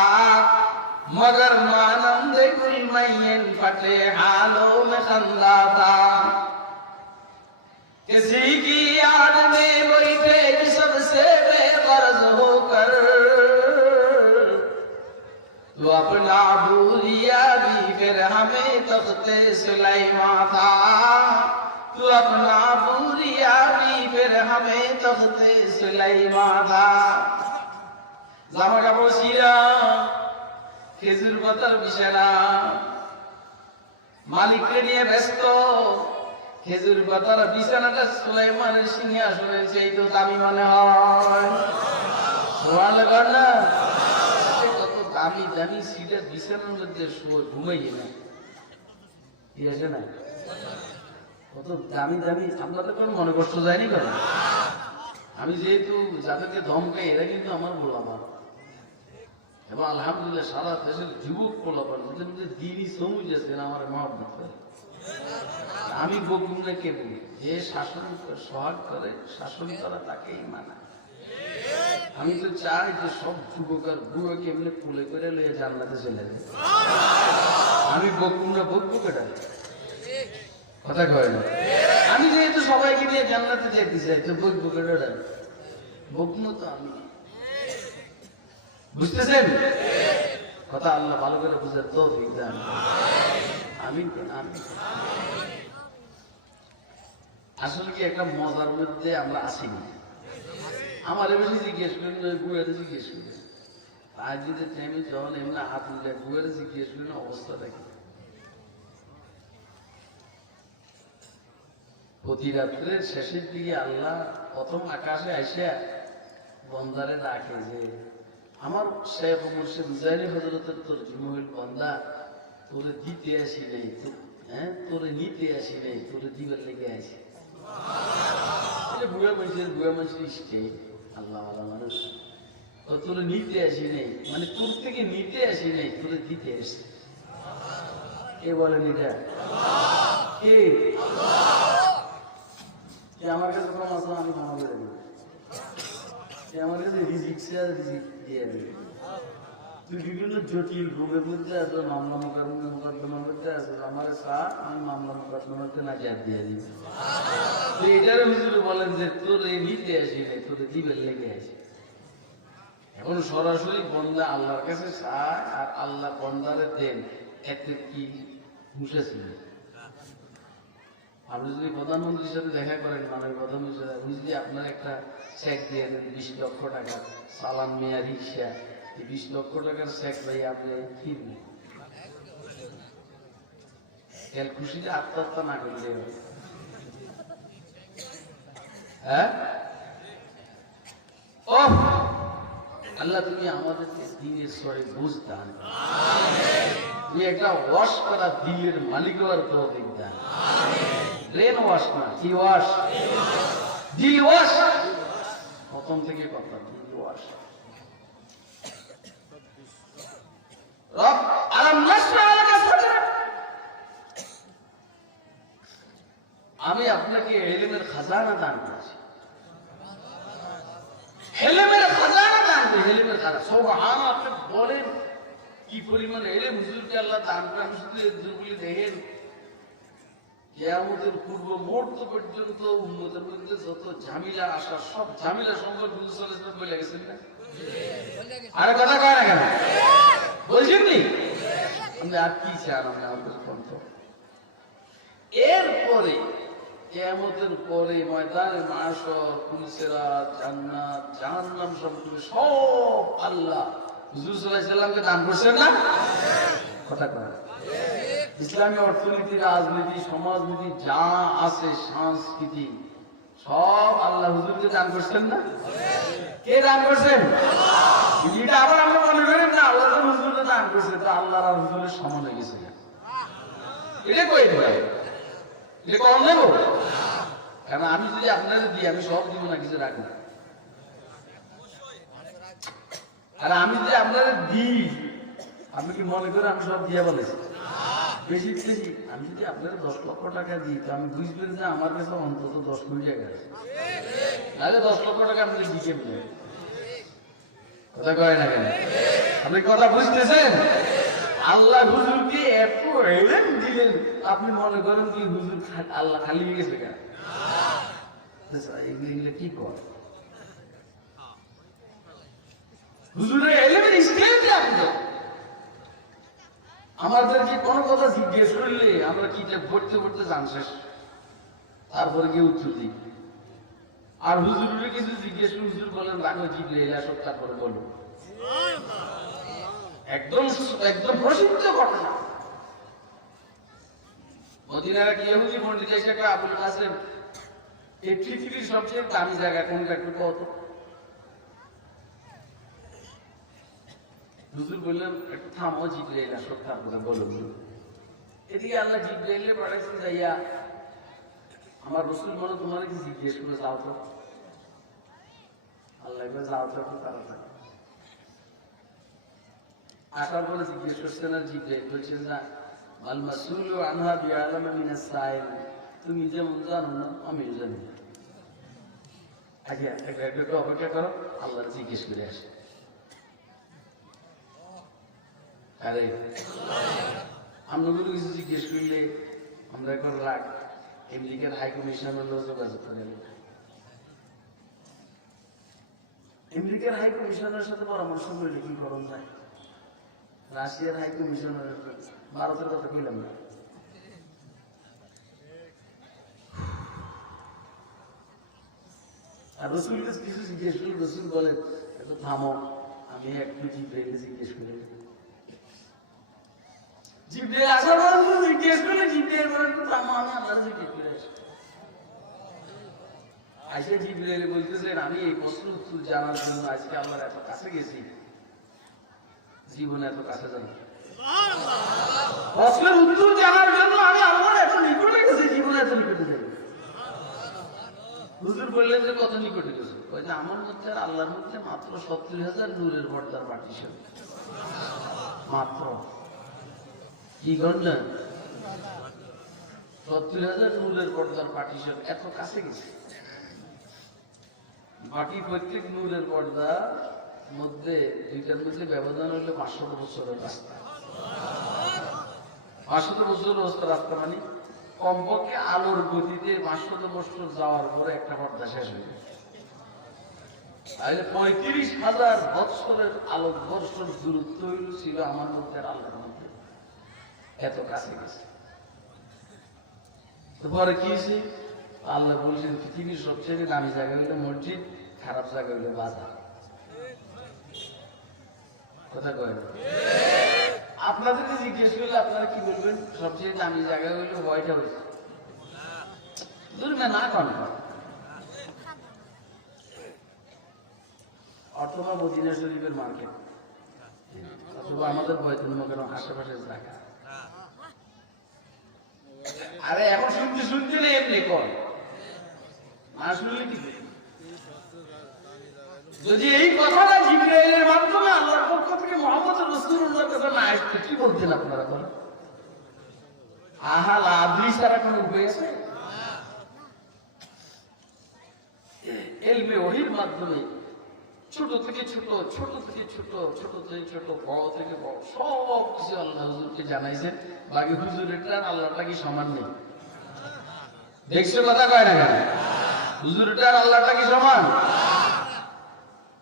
मगर मानम दे गुल मैयन फटे हालों में खंदा था किसी की याद में बैठे सबसे बेगर्ज होकर तो अपना भूलिया भी फिर हमें तख्ते सुलैमान था तो अपना भूलिया भी फिर हमें तख्ते सुलैमान था জামা কাপড় ছিঁড়া খেজুর পাতার বিছানা মালিককে নিয়ে ব্যস্ত খেজুর পাতার বিছানাটা সুলাইমানের সিংহাসনের চেয়ে তো দামি মনে হয় সুবহানাল্লাহ না কত দামি দামি সিটের বিছানার মধ্যে ঘুমাই না কি আছে না কত দামি দামি আপনাদের কোনো মনে কষ্ট যায়নি কেন আমি যেহেতু যাদেরকে ধমকাই এরা কিন্তু আমার গোলাম এবং আলহামদুলিল্লাহ সারা দেশের যুবক পোলাপান ওদের মধ্যে দিনই সমুজ আছেন আমার মহব্বত করে আমি বকুমরা কে বলি যে শাসন সহাগ করে শাসন করা তাকেই মানা আমি তো চাই যে সব যুবক আর বুয়াকে এমনি কুলে করে লইয়ে জান্নাতে চলে যায় আমি বকুমরা বকবো কেটা কথা কয় না আমি যেহেতু সবাইকে নিয়ে জান্নাতে যেতে চাই তো বকবো কেটা বকমো তো আমি বুঝতেছেন কথা আল্লাহ ভালো করে বুঝার তৌফিক দান আমিন আমিন আসলে কি একটা মজার মধ্যে আমরা আসি না আমার এমনি জিজ্ঞেস করি বুয়ারে জিজ্ঞেস করি আজ যদি টাইমে যখন এমনি হাত উঠে বুয়ারে জিজ্ঞেস করি না অবস্থাটা কি প্রতি রাত্রের শেষের দিকে আল্লাহ প্রথম আকাশে আইসা বন্দারে ডাকে যে আমার শেখ মুর্শিদ মুজাহিদ হযরতের তোর জিমহিল বান্দা তোরে দিতে আসি নাই হ্যাঁ তোরে নিতে আসি নাই তোরে দিবার লেগে আসি এটা বুয়া মানুষের ইষ্টে আল্লাহ আল্লাহ মানুষ তোরে নিতে আসি নাই মানে তোর থেকে নিতে আসি নাই তোরে দিতে আসি কে বলেন এটা কে আমার কাছে কোনো মাত্র আমি ক্ষমা করে দেব আমার কাছে রিজিক রিজিক দিয়ে দেবে তুই বিভিন্ন জটিল রোগের মধ্যে আসো মামলা মোকদ্দমার মধ্যে আসো আমার চা আমি মামলা মোকদ্দমাতে না জাত দিয়ে দিব এটার হুজুরে বলেন যে তোর এই নিতে আসি নাই তোর দিবের লেগে আসি এখন সরাসরি বন্দা আল্লাহর কাছে চায় আর আল্লাহ বন্দারে দেন এতে কি মুসা ছিল আপনি যদি প্রধানমন্ত্রীর সাথে দেখা করেন মাননীয় প্রধানমন্ত্রীর সাথে বুঝলি আপনার একটা চেক দিয়ে দেন 20 লক্ষ টাকা সালাম মিয়া রিক্সা 20 লক্ষ টাকার চেক ভাই আপনি ফিরবেন খেয়াল খুশিতে আত্মহত্যা না করলে হ্যাঁ ও আল্লাহ তুমি আমাদের দিনের স্বরে বুঝ দান তুমি একটা ওয়াশ করা দিলের মালিক হওয়ার তৌফিক দান ব্রেন ওয়াশ না কি ওয়াশ দিল ওয়াশ প্রথম থেকে কথা দিল ওয়াশ রব আলাম নাশরা লাকা সাদরাক আমি আপনাকে ইলমের খাজানা দান করেছি ইলমের খাজানা দান করেছি ইলমের খাজানা সুবহানাল্লাহ আপনি বলেন কি পরিমাণ ইলম হুজুরকে আল্লাহ দান করেন শুধু যেগুলি দেখেন কিয়ামতের পূর্ব মুহূর্ত পর্যন্ত উম্মতের মধ্যে যত ঝামেলা আসা সব ঝামেলা সম্পর্কে হুজুর সাল্লাল্লাহু আলাইহি ওয়াসাল্লাম বলে গেছেন না আরে কথা কয় না কেন বলছেন নি আপনি আর কি চান আপনি আমাদের কণ্ঠ এরপরে কিয়ামতের পরে ময়দানে মাশর পুলসিরাত জান্নাত জাহান্নাম সম্পর্কে সব আল্লাহ হুজুর সাল্লাল্লাহু আলাইহি ওয়াসাল্লামকে দান করছেন না কথা কয় ইসলামী অর্থনীতি, রাজনীতি, সমাজনীতি যা আছে, সংস্কৃতি সব আল্লাহ হুজুরকে দান করছেন না? কে দান করছেন? এটা আবার আমরা মনে করেন না আল্লাহ হুজুরকে দান করছে, তো আল্লাহ আর হুজুরের সমান হয়ে গেছে। এটা কই দেবে? এটা কম নেব? কারণ আমি যদি আপনাদের দিই, আমি সব দিব না, কিছু রাখবো। আর আমি যদি আপনাদের দিই, আপনি কি মনে করেন আমি সব দিয়ে বলেছি? বেশি বেশি আমি যদি আপনাদের 10 লক্ষ টাকা দিই, তো আমি বুঝবেন যে আমার কাছে অন্তত 10 কোটি টাকা আছে। তাহলে 10 লক্ষ টাকা আপনি দিকে বলেন, কথা কয় না কেন? আপনি কথা বুঝতেছেন? আল্লাহ হুজুরকে এত এলেম দিলেন, আপনি মনে করেন কি হুজুর আল্লাহ খালি গেছে কেন? এগুলো কি করে? হুজুরের এলেমের স্কেল কি আপনি? আমাদেরকে কোনো কথা জিজ্ঞেস করলে আমরা কি পড়তে পড়তে জান শেষ, তারপরে গিয়ে উত্তর দিই। আর হুজুরের কিছু জিজ্ঞেস করে হুজুর বলেন রাখো জিজ্ঞেস আসব, তারপরে বলো। একদম একদম প্রসিদ্ধ ঘটনা। মদিনার এক ইহুদি পণ্ডিত এসে কয়, আবুল কাসেম, এই পৃথিবীর সবচেয়ে দামি জায়গা কোনটা একটু কত? হুজুর বললেন একটু থামো, জিব্রাইল আসুক, তারপরে বলো। এদিকে আল্লাহ জিব্রাইলে পাঠাইছেন, যাইয়া আমার রাসূল বলো তোমার কি জিজ্ঞেস করে যাও তো। আল্লাহ যাও তো একটু তাড়াতাড়ি। আসার পরে জিজ্ঞেস করছেন, আর জিব্রাইল বলছেন না, আল মাসউলু আনহা বিআলামা মিনাস সাইল, তুমি যেমন জানো না আমিও জানি। আগে একটু অপেক্ষা করো, আল্লাহ জিজ্ঞেস করে আসে। আরে আমরা কোনো কিছু জিজ্ঞেস করলে আমরা এখন রাগ, আমেরিকার হাই কমিশনার যোগাযোগ করে। আমেরিকার হাই কমিশনারের সাথে পরামর্শ করলে কি করণ যায়? রাশিয়ার হাই কমিশনার, ভারতের কথা কইলাম না। আর রসুল কিছু জিজ্ঞেস করলে রসুল বলেন একটু থামো, আমি একটু জিব্রাইলকে জিজ্ঞেস করি। জিব্রাইল আসার পর জিজ্ঞেস করলে জিব্রাইল বলেন একটু থামো, আমি আল্লাহর জিজ্ঞেস করে আসি। আইসা জিব্রাইল বলতেছেন, আমি এই প্রশ্ন উত্তর জানার জন্য আজকে আল্লাহর এত কাছে গেছি, জীবনে এত কাছে জানি। প্রশ্নের উত্তর জানার জন্য আমি আল্লাহর এত নিকটে গেছি, জীবনে এত নিকটে যাই। হুজুর বললেন যে কত নিকটে গেছে? ওই যে আমার মধ্যে আর আল্লাহর মধ্যে মাত্র 70,000 নূরের পর্দার পার্টিশন। মাত্র কি করলেন? 70,000 নূরের পর্দার পার্টিশন, এত কাছে গেছে। বাকি প্রত্যেক নূরের পর্দা মধ্যে দুইটার মধ্যে ব্যবধান হলো 500 বছরের রাস্তা। 500 বছরের রাস্তা মানে কমপক্ষে আলোর গতিতে 500 বছর যাওয়ার পরে একটা পর্দা শেষ হয়ে যায়। তাহলে 35,000 বৎসরের আলোকবর্ষ দূরত্ব ছিল আমার মধ্যে আর আল্লাহর মধ্যে, এত কাছে গেছে। পরে কি হয়েছে? আল্লাহ বলছেন পৃথিবীর সবচেয়ে দামি জায়গা হইলো মসজিদ, খারাপ জায়গা হইলো বাজার। কথা কয় না? আপনাদেরকে জিজ্ঞেস করলে আপনারা কি বলবেন? সবচেয়ে দামি জায়গা হইলো হোয়াইট হাউস। দুর্মে না কন, অথবা মদিনা শরীফের মার্কেট, অথবা আমাদের বয়তুল মোকাররম আশেপাশের জায়গা। আরে এখন শুনতে শুনতে না এমনি কর, না শুনলে কি? যদি এই কথাটা জিবরাইলের মাধ্যমে আল্লাহর পক্ষ থেকে মুহাম্মদ রাসূলুল্লাহর কাছে না আসতো, কি বলতেন আপনারা? বলেন, আহা লাভলি ছাড়া কোনো উপায় আছে? ইলমে ওহীর মাধ্যমে ছোট থেকে ছোট, ছোট থেকে ছোট, ছোট থেকে ছোট, বড় থেকে বড় সব কিছু আল্লাহ হুজুরকে জানাইছেন। বাকি হুজুরেরটা আর আল্লাহটা কি সমান নেই? দেখছো কথা কয় না কেন? হুজুরটা আর আল্লাহটা কি সমান?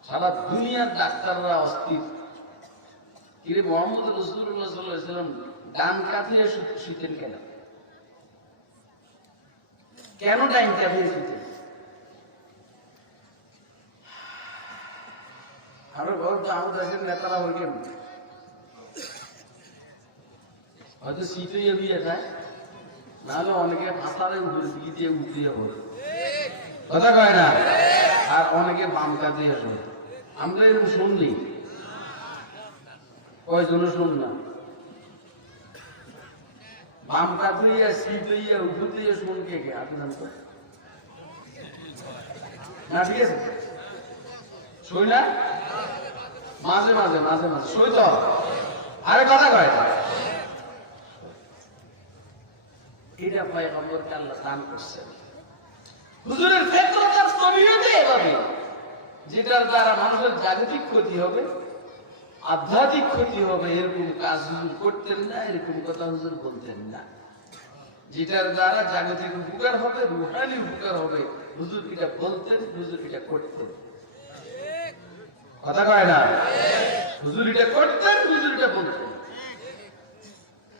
সারা দুনিয়ার ডাক্তাররা অস্থির, কিরে মুহাম্মদ রাসূলুল্লাহ সাল্লাল্লাহু আলাইহি ওয়াসাল্লাম ডান কাঁধে শুতেন কেন? কেন ডান কাঁধে শুতেন? আরো বলতো আমাদের দেশের নেতারা হইলেন হয়তো শীতে বিয়ে যায়, নাহলে অনেকে ভাষারে উপরে দিকে দিয়ে উঠিয়ে পড়ে, কথা কয় না, আর অনেকে বাম কাজে আসবে। আমরা এরকম শুনলি কয়জনও শুন না, বাম কাজ হইয়া শীত হইয়া উপর দিয়ে শুন কে কে আপনি নাম করে না, ঠিক আছে শুই না, মাঝে মাঝে মাঝে মাঝে শুই তো, আরে কথা কয় এটা পয়গম্বরকে আল্লাহ দান করছেন। হুজুরের ফিতরত আর তবিয়তে এভাবে, যেটার দ্বারা মানুষের জাগতিক ক্ষতি হবে, আধ্যাত্মিক ক্ষতি হবে, এরকম কাজ হুজুর করতেন না, এরকম কথা হুজুর বলতেন না। যেটার দ্বারা জাগতিক উপকার হবে, রুহানি উপকার হবে, হুজুর এটা বলতেন, হুজুর এটা করতেন, কথা কয় না, হুজুর এটা করতেন, হুজুর এটা বলতেন।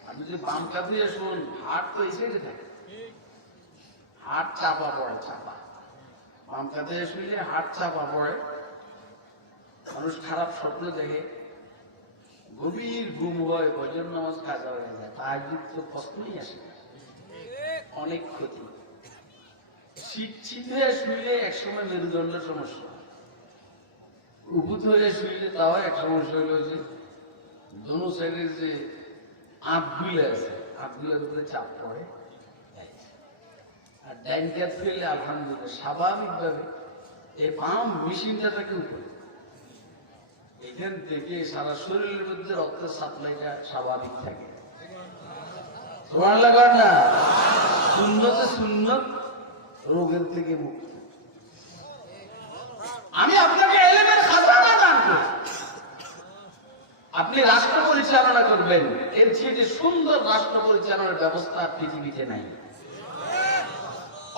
আমি যে বাম কাঁধে শুন, হাট তো এই সাইডে থাকে, হাট চাপা পড়ে, চাপা বাম কাঁধে শুনলে হাট চাপা পড়ে, মানুষ খারাপ স্বপ্ন দেখে, গভীর ঘুম হয়, ফজর নামাজ কাজা হয়ে যায়, তাহাজ্জুদ তো প্রশ্নই আসে, অনেক ক্ষতি। শীত হয়ে শুইলে একসময় মেরুদণ্ডের সমস্যা, উপুত হয়ে শুইলে তাও এক সমস্যা হলো যে দোনো সাইডের যে আঁতগুলো আছে, আঁতগুলোর উপরে চাপ পড়ে, আর ডাইন কাত ফেললে আলহামদুলিল্লাহ স্বাভাবিকভাবে এই পাম্প মেশিনটা থাকে উপরে, এখান থেকে সারা শরীরের মধ্যে রক্তের সাপ্লাইটা স্বাভাবিক থাকে। সুবহানাল্লাহ কর না, সুন্নতে সুন্নত, রোগের থেকে মুক্ত। আমি আপনাকে ইলমের খাজানা দান করি, আপনি রাষ্ট্র পরিচালনা করবেন, এর চেয়ে সুন্দর রাষ্ট্র পরিচালনার ব্যবস্থা পৃথিবীতে নাই।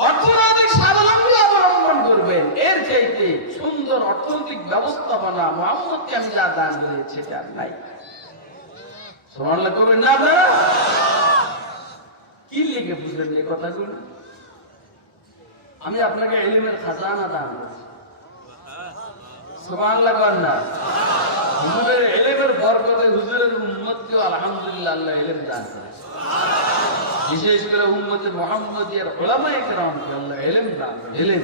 অর্থনৈতিক স্বাবলম্বী অবলম্বন করবেন, এর চাইতে সুন্দর অর্থনৈতিক ব্যবস্থাপনা মুহাম্মদকে আমি যা দান করেছি সেটা নাই। সুবহানাল্লাহ করবেন না আপনারা? কি লিখে বুঝলেন এই কথাগুলো? আমি আপনাকে ইলমের খাজানা দান করেছি, সুবহানাল্লাহ করেন না? হুজুরের ইলমের বরকতে হুজুরের উম্মতকে আলহামদুলিল্লাহ আল্লাহ ইলম দান করেছে, বিশেষ করে উম্মতে মুহাম্মদিয়ার উলামায়ে কেরামকে আল্লাহ ইলম দান করেছে, ইলম।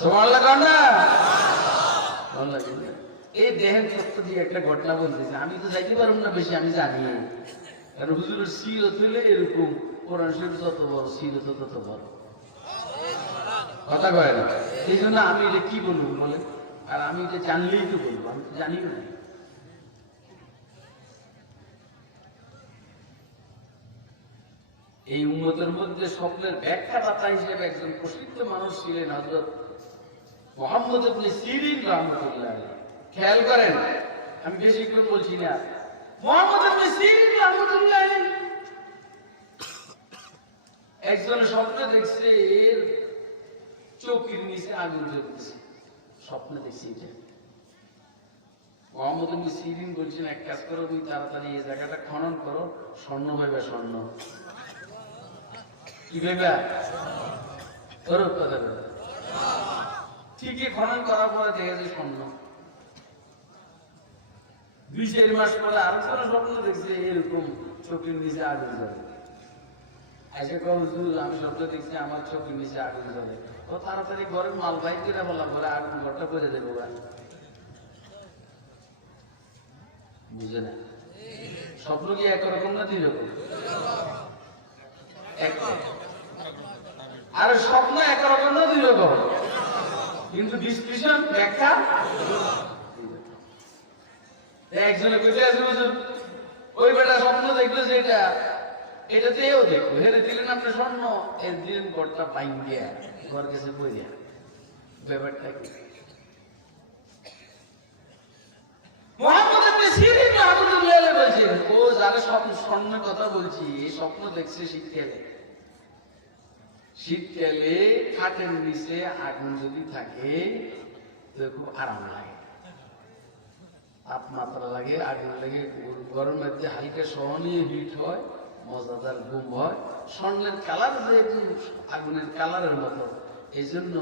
সুবহানাল্লাহ করেন না? এই দেহের তথ্য দিয়ে একটা ঘটনা বলতেছি, আমি তো যাইতে পারব না বেশি, আমি জানি, কারণ হুজুরের সিরত হইলে এরকম, কোরআন শরীফ যত বড় সিরত তত বড়, কথা কয় না। এই জন্য আমি এটা কি বলবো বলেন, আর আমি এটা জানলেই তো বলবো, আমি তো জানি না। এই উম্মতের মধ্যে স্বপ্নের ব্যাখ্যাদাতা হিসেবে একজন প্রসিদ্ধ মানুষ ছিলেন হযরত মুহাম্মদ ইবনে সিরিন রাহমাতুল্লাহ আলাইহি। খেয়াল করেন, আমি বেশিক্ষণ বলছি না, মুহাম্মদ ইবনে সিরিন রাহমাতুল্লাহ আলাইহি একজন স্বপ্নে দেখছে এর চৌকির নিচে আগুন জ্বলতেছে, স্বপ্নে দেখছি এটা। মুহাম্মদ ইবনে সিরিন বলছেন, এক কাজ করো, তুমি তাড়াতাড়ি এই জায়গাটা খনন করো, স্বর্ণ পাইবা, স্বর্ণ। কি পাইবা? করো, কথা বলো। ঠিকই খনন করার পরে দেখা যায় স্বর্ণ। 2-4 মাস পরে আরো কোনো স্বপ্ন দেখছে এরকম চোখের নিচে আগুন জ্বলে। এসে কম আমি স্বপ্ন দেখছি আমার চোখের নিচে আগুন জ্বলে, তো তাড়াতাড়ি ঘরের মাল বাইক করে বললাম, বলে আগুন ঘরটা করে দেবো। বুঝে না, স্বপ্ন কি একরকম না 2 রকম? আর স্বপ্ন একরকম না 2 রকম, কিন্তু ডিসক্রিপশন ব্যাখ্যা। একজনে কইতে আছে হুজুর, ওই বেটা স্বপ্ন দেখলো যে এটাতে এও দেখলো, হেরে দিলেন আপনি স্বর্ণ, এর দিলেন ঘরটা ভাঙ্গিয়া ঘর কাছে বইয়া। ব্যাপারটা কি? মুহাম্মদ ইবনে সিরিন রাহমাতুল্লাহ আলাইহি বলেছেন, ও যারা স্বপ্নের কথা বলছি, এই স্বপ্ন দেখছে শীতকালে। শীতকালে খাটের নিচে আগুন যদি থাকে তো খুব আরাম লাগে, তাপমাত্রা লাগে, আগুন লাগে, গরমের মধ্যে হালকা সহনীয় হিট হয়, মজাদার ঘুম হয়। স্বর্ণের কালার যেহেতু আগুনের কালারের মতো, এই জন্য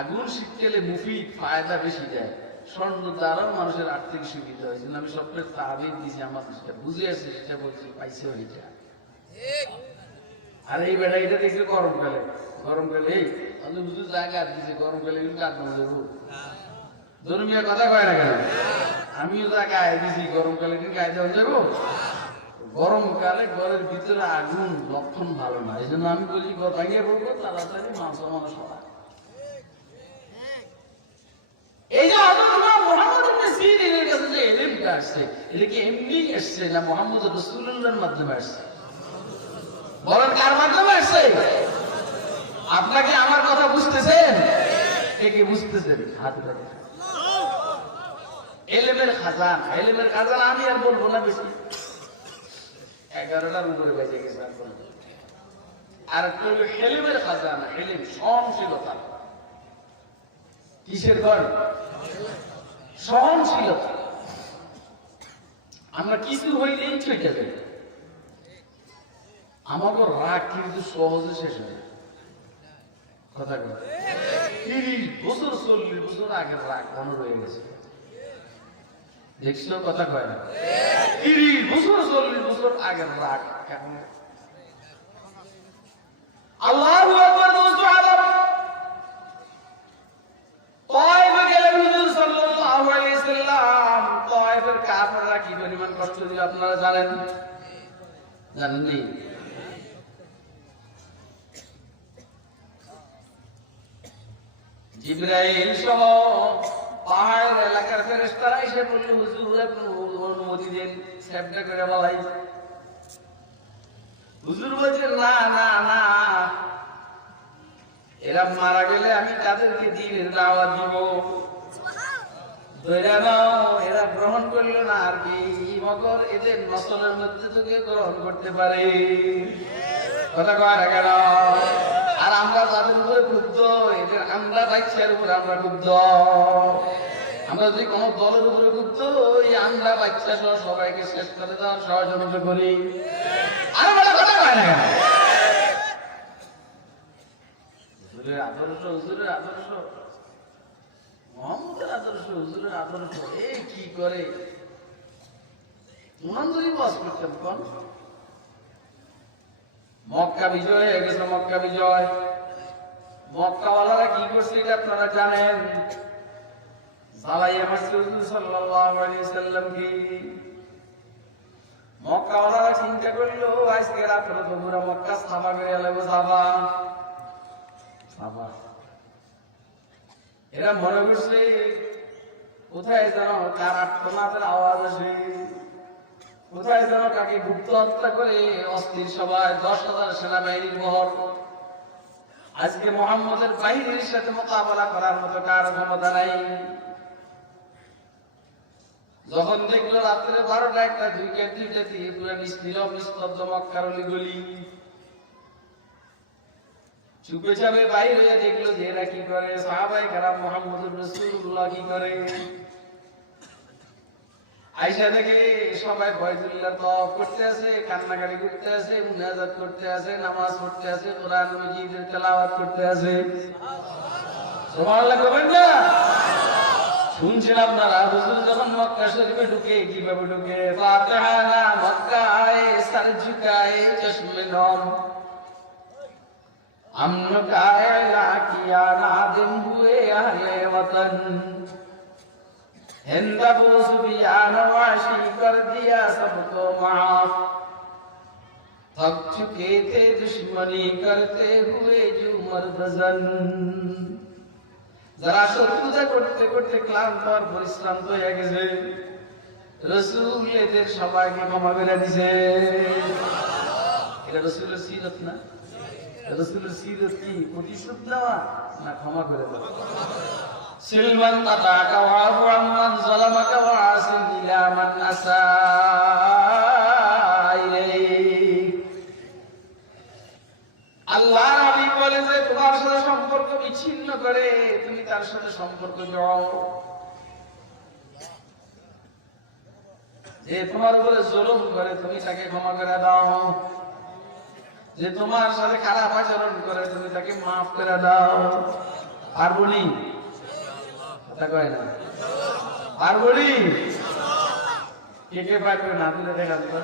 আগুন শীতকালে মুফিদ, ফায়দা বেশি দেয়। স্বর্ণ দ্বারাও মানুষের আর্থিক সুবিধা হয়েছে। আমি সবটা তাবিজ দিয়েছি, আমার যেটা বুঝে আছে সেটা বলছি, পাইছে ওইটা। আর এই বেড়া এটা দেখছে গরমকালে, এই বুঝু জায়গা দিচ্ছে গরমকালে কিন্তু আট মনে দেবো ধর্মীয় কথা কয় না কেন? আমিও যা গায়ে দিছি গরমকালে কিন্তু গায়ে দেওয়া যাবো। গরমকালে ঘরের ভিতরে আগুন লক্ষণ ভালো না, এই জন্য আমি বলি ঘর ভাঙিয়ে পড়বো তাড়াতাড়ি মাংস মানুষ হয়। এই যে মুহাম্মদ ইবনে সিরিনের কাছে যে ইলমটা আসছে, এটা কি এমনি আসছে না মুহাম্মদ রাসূলুল্লাহর মাধ্যমে আসছে? বলেন কার মাধ্যমে আসছে? আপনাকে আমার কথা বুঝতেছেন? কে কে বুঝতেছেন? হাত ধরে। ইলমের খাজানা, ইলমের খাজানা আমি আর বলবো না বেশি, 11টার উপরে বেজে গেছে। আর একটু ইলমের খাজানা, ইলম সহনশীলতা। কিসের ঘর? সহনশীলতা। আমরা কিছু হইলেই চলে যাই, আমাকে রাগ কিন্তু সহজে শেষ হয়। কথা কয় 30 বছর 40 বছর আগের রাগ মনে রয়ে গেছে, দেখছিল? কথা কয় না? 30 বছর 40 বছর আগের রাগ এখন আল্লাহু আকবার। দোস্ত আদম তায়েফে গেলেন হুজুর সাল্লাল্লাহু আলাইহি সাল্লাম। তায়েফের কাফেররা কি পরিমাণ কষ্ট দিল আপনারা জানেন? জানেননি? জিবরাইল সহ পাহাড়ের এলাকার ফেরেশতারা এসে বলল, হুজুর আপনি অনুমতি দিন, সেবটা করে বলাই। হুজুর বলছেন না না না, এরা মারা গেলে আমি তাদেরকে দ্বীনের দাওয়াত দিব। ধরে নাও, এরা গ্রহণ করলো না আর কি, মগর এদের নসলের মধ্যে থেকে গ্রহণ করতে পারে। কথা কয় না কেন? আর আমরা যাদের উপরে ক্ষুব্ধ, এদের আমরা বাচ্চার উপরে আমরা ক্ষুব্ধ। আমরা যদি কোনো দলের উপরে ক্ষুব্ধ, এই আমরা বাচ্চা সহ সবাইকে শেষ করে দেওয়ার ষড়যন্ত্র করি। আর বলে কথা কয় না কেন? হুজুরের আদর্শ, হুজুরের আদর্শ, মুহাম্মদের আদর্শ, হুজুরের আদর্শ, এই কি করে উনান্দরি বাস করতেন। কোন মক্কা বিজয় হয়ে গেছে, মক্কা বিজয়। মক্কাওয়ালারা কি করছে এটা আপনারা জানেন? সালাইয়া মারছে হুজুর সাল্লাল্লাহু আলাইহি সাল্লাম কি। মক্কাওয়ালারা চিন্তা করলো আজকে রাতে তো পুরো মক্কা সাফা করে লাগবে, সাফা সাফা। এরা মনে করছে কোথায় যেন কার আত্মনাথের আওয়াজ আসে, কোথায় যেন কাকে গুপ্ত হত্যা করে অস্থির সবাই 10,000 সেনাবাহিনীর বহর। আজকে মুহাম্মদের বাহিনীর সাথে মোকাবেলা করার মতো কার ক্ষমতা নাই। যখন দেখলো রাত্রে 12টা 1টা 2টা দিয়ে পুরো নিস্তব্ধ নিস্তব্ধ মক্কার অলিগলি, চুপে চাপে বাইরে হয়ে দেখলো যে এরা কি করে, সাহাবায়ে কেরাম মুহাম্মদুর রাসূলুল্লাহ কি করে। আয়েশা দেখে সবাই ফয়জুল্লাহ তাওয়াফ করতে আছে, কান্নাকাটি করতে আছে, মুনাজাত করতে আছে, নামাজ পড়তে আছে, কোরআন মাজিদের তেলাওয়াত করতে আছে। সুবহানাল্লাহ বলেন না? শুনছিলাম আপনারা হুজুর যখন মক্কা শরীফে ঢুকে কিভাবে ঢুকে, ফাতিহা না মক্কা আয়ে সর ঝুকায়ে চশমে নম अमन का ऐला किया नादिम हुए अहले वतन, हिंद सुफियान वाशी कर दिया सबको माफ, थक चुके थे दुश्मनी करते हुए जो मर्दजन। যারা শত্রুতা করতে করতে ক্লান্ত আর পরিশ্রান্ত হয়ে গেছে, রাসূল এদের সবাইকে ক্ষমা করে দিয়েছে। এটা রাসূলের সিরত না? রাসূলের সিরত কি প্রতিশোধ নেওয়া না ক্ষমা করে দেওয়া? সিলমান তাতাকা ওয়া আমান যালামাকা ওয়া আসিল ইলা মান আসা ইলাইক। আল্লাহর হাবিব বলেন যে তোমার সাথে সম্পর্ক বিচ্ছিন্ন করে তুমি তার সাথে সম্পর্ক জড়াও, যে তোমার উপরে জুলুম করে তুমি তাকে ক্ষমা করে দাও, যে তোমার সাথে খারাপ আচরণ করে তুমি তাকে মাফ করে দাও। আর বলি কথা কয় না? পারবনি কে কে পারবে না দিলে দেখান তো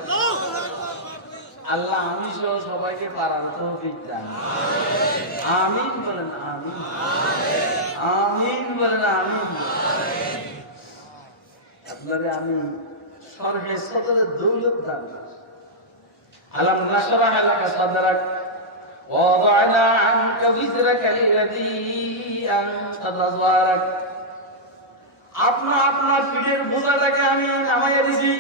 আল্লাহ আমি সহ সবাইকে পারার তৌফিক দান আমিন বলেন আমিন আমিন বলেন আমিন আপনারে আমি শরহে সদরের দৌলত দান আলাম নাশরাহ লাকা সাদরাক ওয়াদা'না আনকা বিজরাকা আল্লাযী আনকাযা যাহরাক আপনার পিঠের বোঝাটাকে আমি নামাইয়া দিছি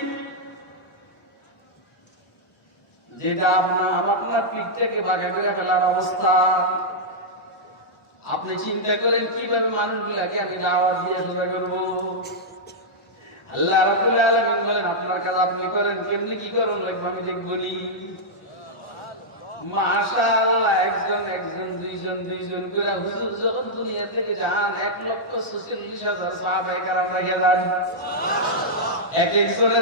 যেটা আপনার পিঠটাকে বাঁকা করে ফেলার অবস্থা আপনি চিন্তা করেন কিভাবে মানুষগুলাকে আমি দাওয়াত দিয়ে সোজা করবো আল্লাহ রাব্বুল আলামিন বলেন আপনার কাজ আপনি করেন কেমনি কি করেন লাগবে আমি দেখবনি মাশাআল্লাহ একজন দুইজন করে হুজুর যখন দুনিয়া থেকে যান 1,46,000 সাহাবায়ে কেরাম রাখিয়া যান এক একজনে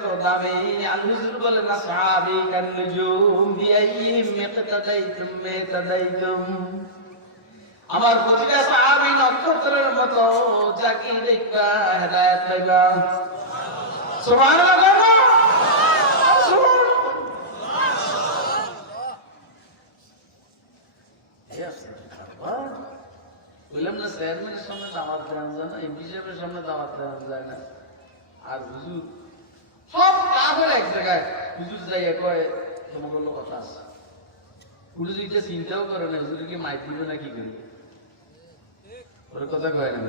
তো দামি আল হুজুর বলেন না সাহাবী কান নুজুম বিআইহিম ইক্তাদাইতুম আমার প্রতিটা সাহাবী নক্ষত্রের মতো যাকে দেখবা হেদায়েত পাইবা সুবহানাল্লাহ বললাম না চেয়ারম্যানের সামনে দাওয়াত দেওয়া যায় না এমপি সাহেবের সামনে দাওয়াত দেওয়া যায় না আর হুজুর সব কাজের এক জায়গায় হুজুর যাইয়া কয় তোমার বললো কথা আছে হুজুর এটা চিন্তাও করে না হুজুরকে মাইক দিবে না কি করি ওর কথা কয় না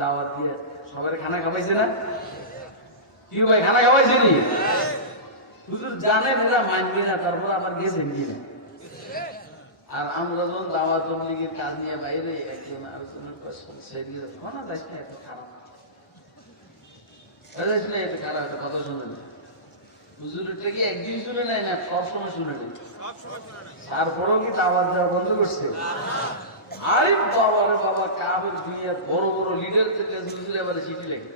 দাওয়াত দিয়ে সবাই খানা খাওয়াইছে না কি ভাই খানা খাওয়াইছে নি হুজুর জানে ওরা মানবে না তারপর আবার গেছেন কিনা আর আমরা যখন দাওয়াত লীগের কাজ নিয়ে বাইরে একজন আলোচনার শোনা যাইস না এত খারাপ এত খারাপ একটা কথা শুনে না হুজুরটা কি একদিন শুনে নেয় না সবসময় শুনে নেই তারপরেও কি দাওয়াত দেওয়া বন্ধ করছে আরে বাবারে বাবা কাবের দুনিয়ার বড় বড় লিডার থেকে হুজুর এবারে চিঠি লেগে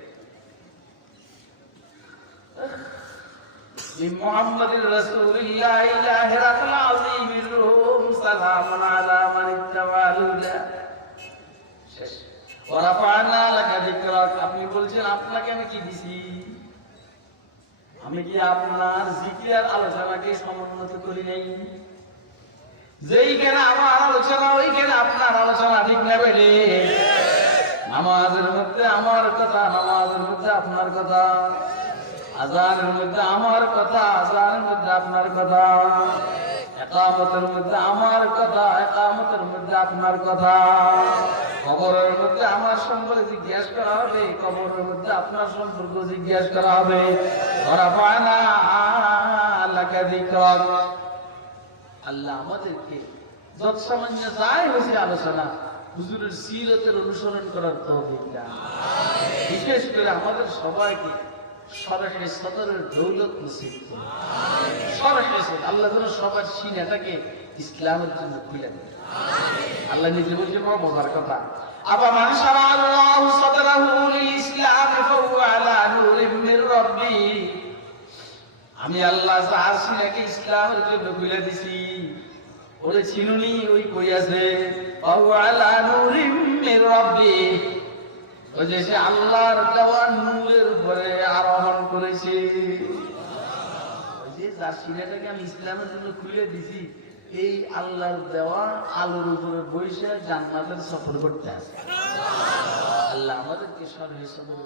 محمد رسول الله الآخرة العظيم الروم سلام على من اتبع الهدى ورفعنا لك ذكرك আপনি বলছেন আপনাকে আমি কি দিছি আমি কি আপনার জিকির আলোচনাকে সমুন্নত করি নাই যেইখানে আমার আলোচনা ওইখানে আপনার আলোচনা ঠিক না বেড়ে নামাজের মধ্যে আমার কথা নামাজের মধ্যে আপনার কথা আযানের মধ্যে আমার কথা আযানের মধ্যে আপনার কথা ইকামতের মধ্যে আমার কথা ইকামতের মধ্যে আপনার কথা কবরের মধ্যে আমার সম্পর্কে জিজ্ঞাসা করা হবে কবরের মধ্যে আপনার সম্পর্কে জিজ্ঞাসা করা হবে ওরাফানা লাকা যিকরাক আল্লাহ আমাদেরকে যত সামান্য যাই হয়েছে আলোচনা হুজুরের সিরতের অনুসরণ করার তৌফিক দান বিশেষ করে আমাদের সবাইকে সরাসরি সদরের দৌলত নসিব করুন সরাসরি আল্লাহ যেন সবার সিনাটাকে ইসলামের জন্য খুলে দেন আল্লাহ নিজে বলছে মজার কথা আবা মান শারাআল্লাহু সাদরাহু লিল ইসলাম ফাহুয়া আলা নূরিম মির রাব্বি আমি আল্লাহ যার সিনাকে ইসলামের জন্য খুলে দিছি ওরে চিনুনি ওই কই আছে ফাহুয়া আলা নূরিম মির রাব্বি ওই যে সে আল্লাহর দেওয়া নূরের উপরে আরোহণ করেছে ওই যে যার সিনাটাকে আমি ইসলামের জন্য খুলে দিছি এই আল্লাহর দেওয়া আলোর উপরে বসে জান্নাতের সফর করতে আছে আল্লাহ আমাদেরকে সর্বে সদরে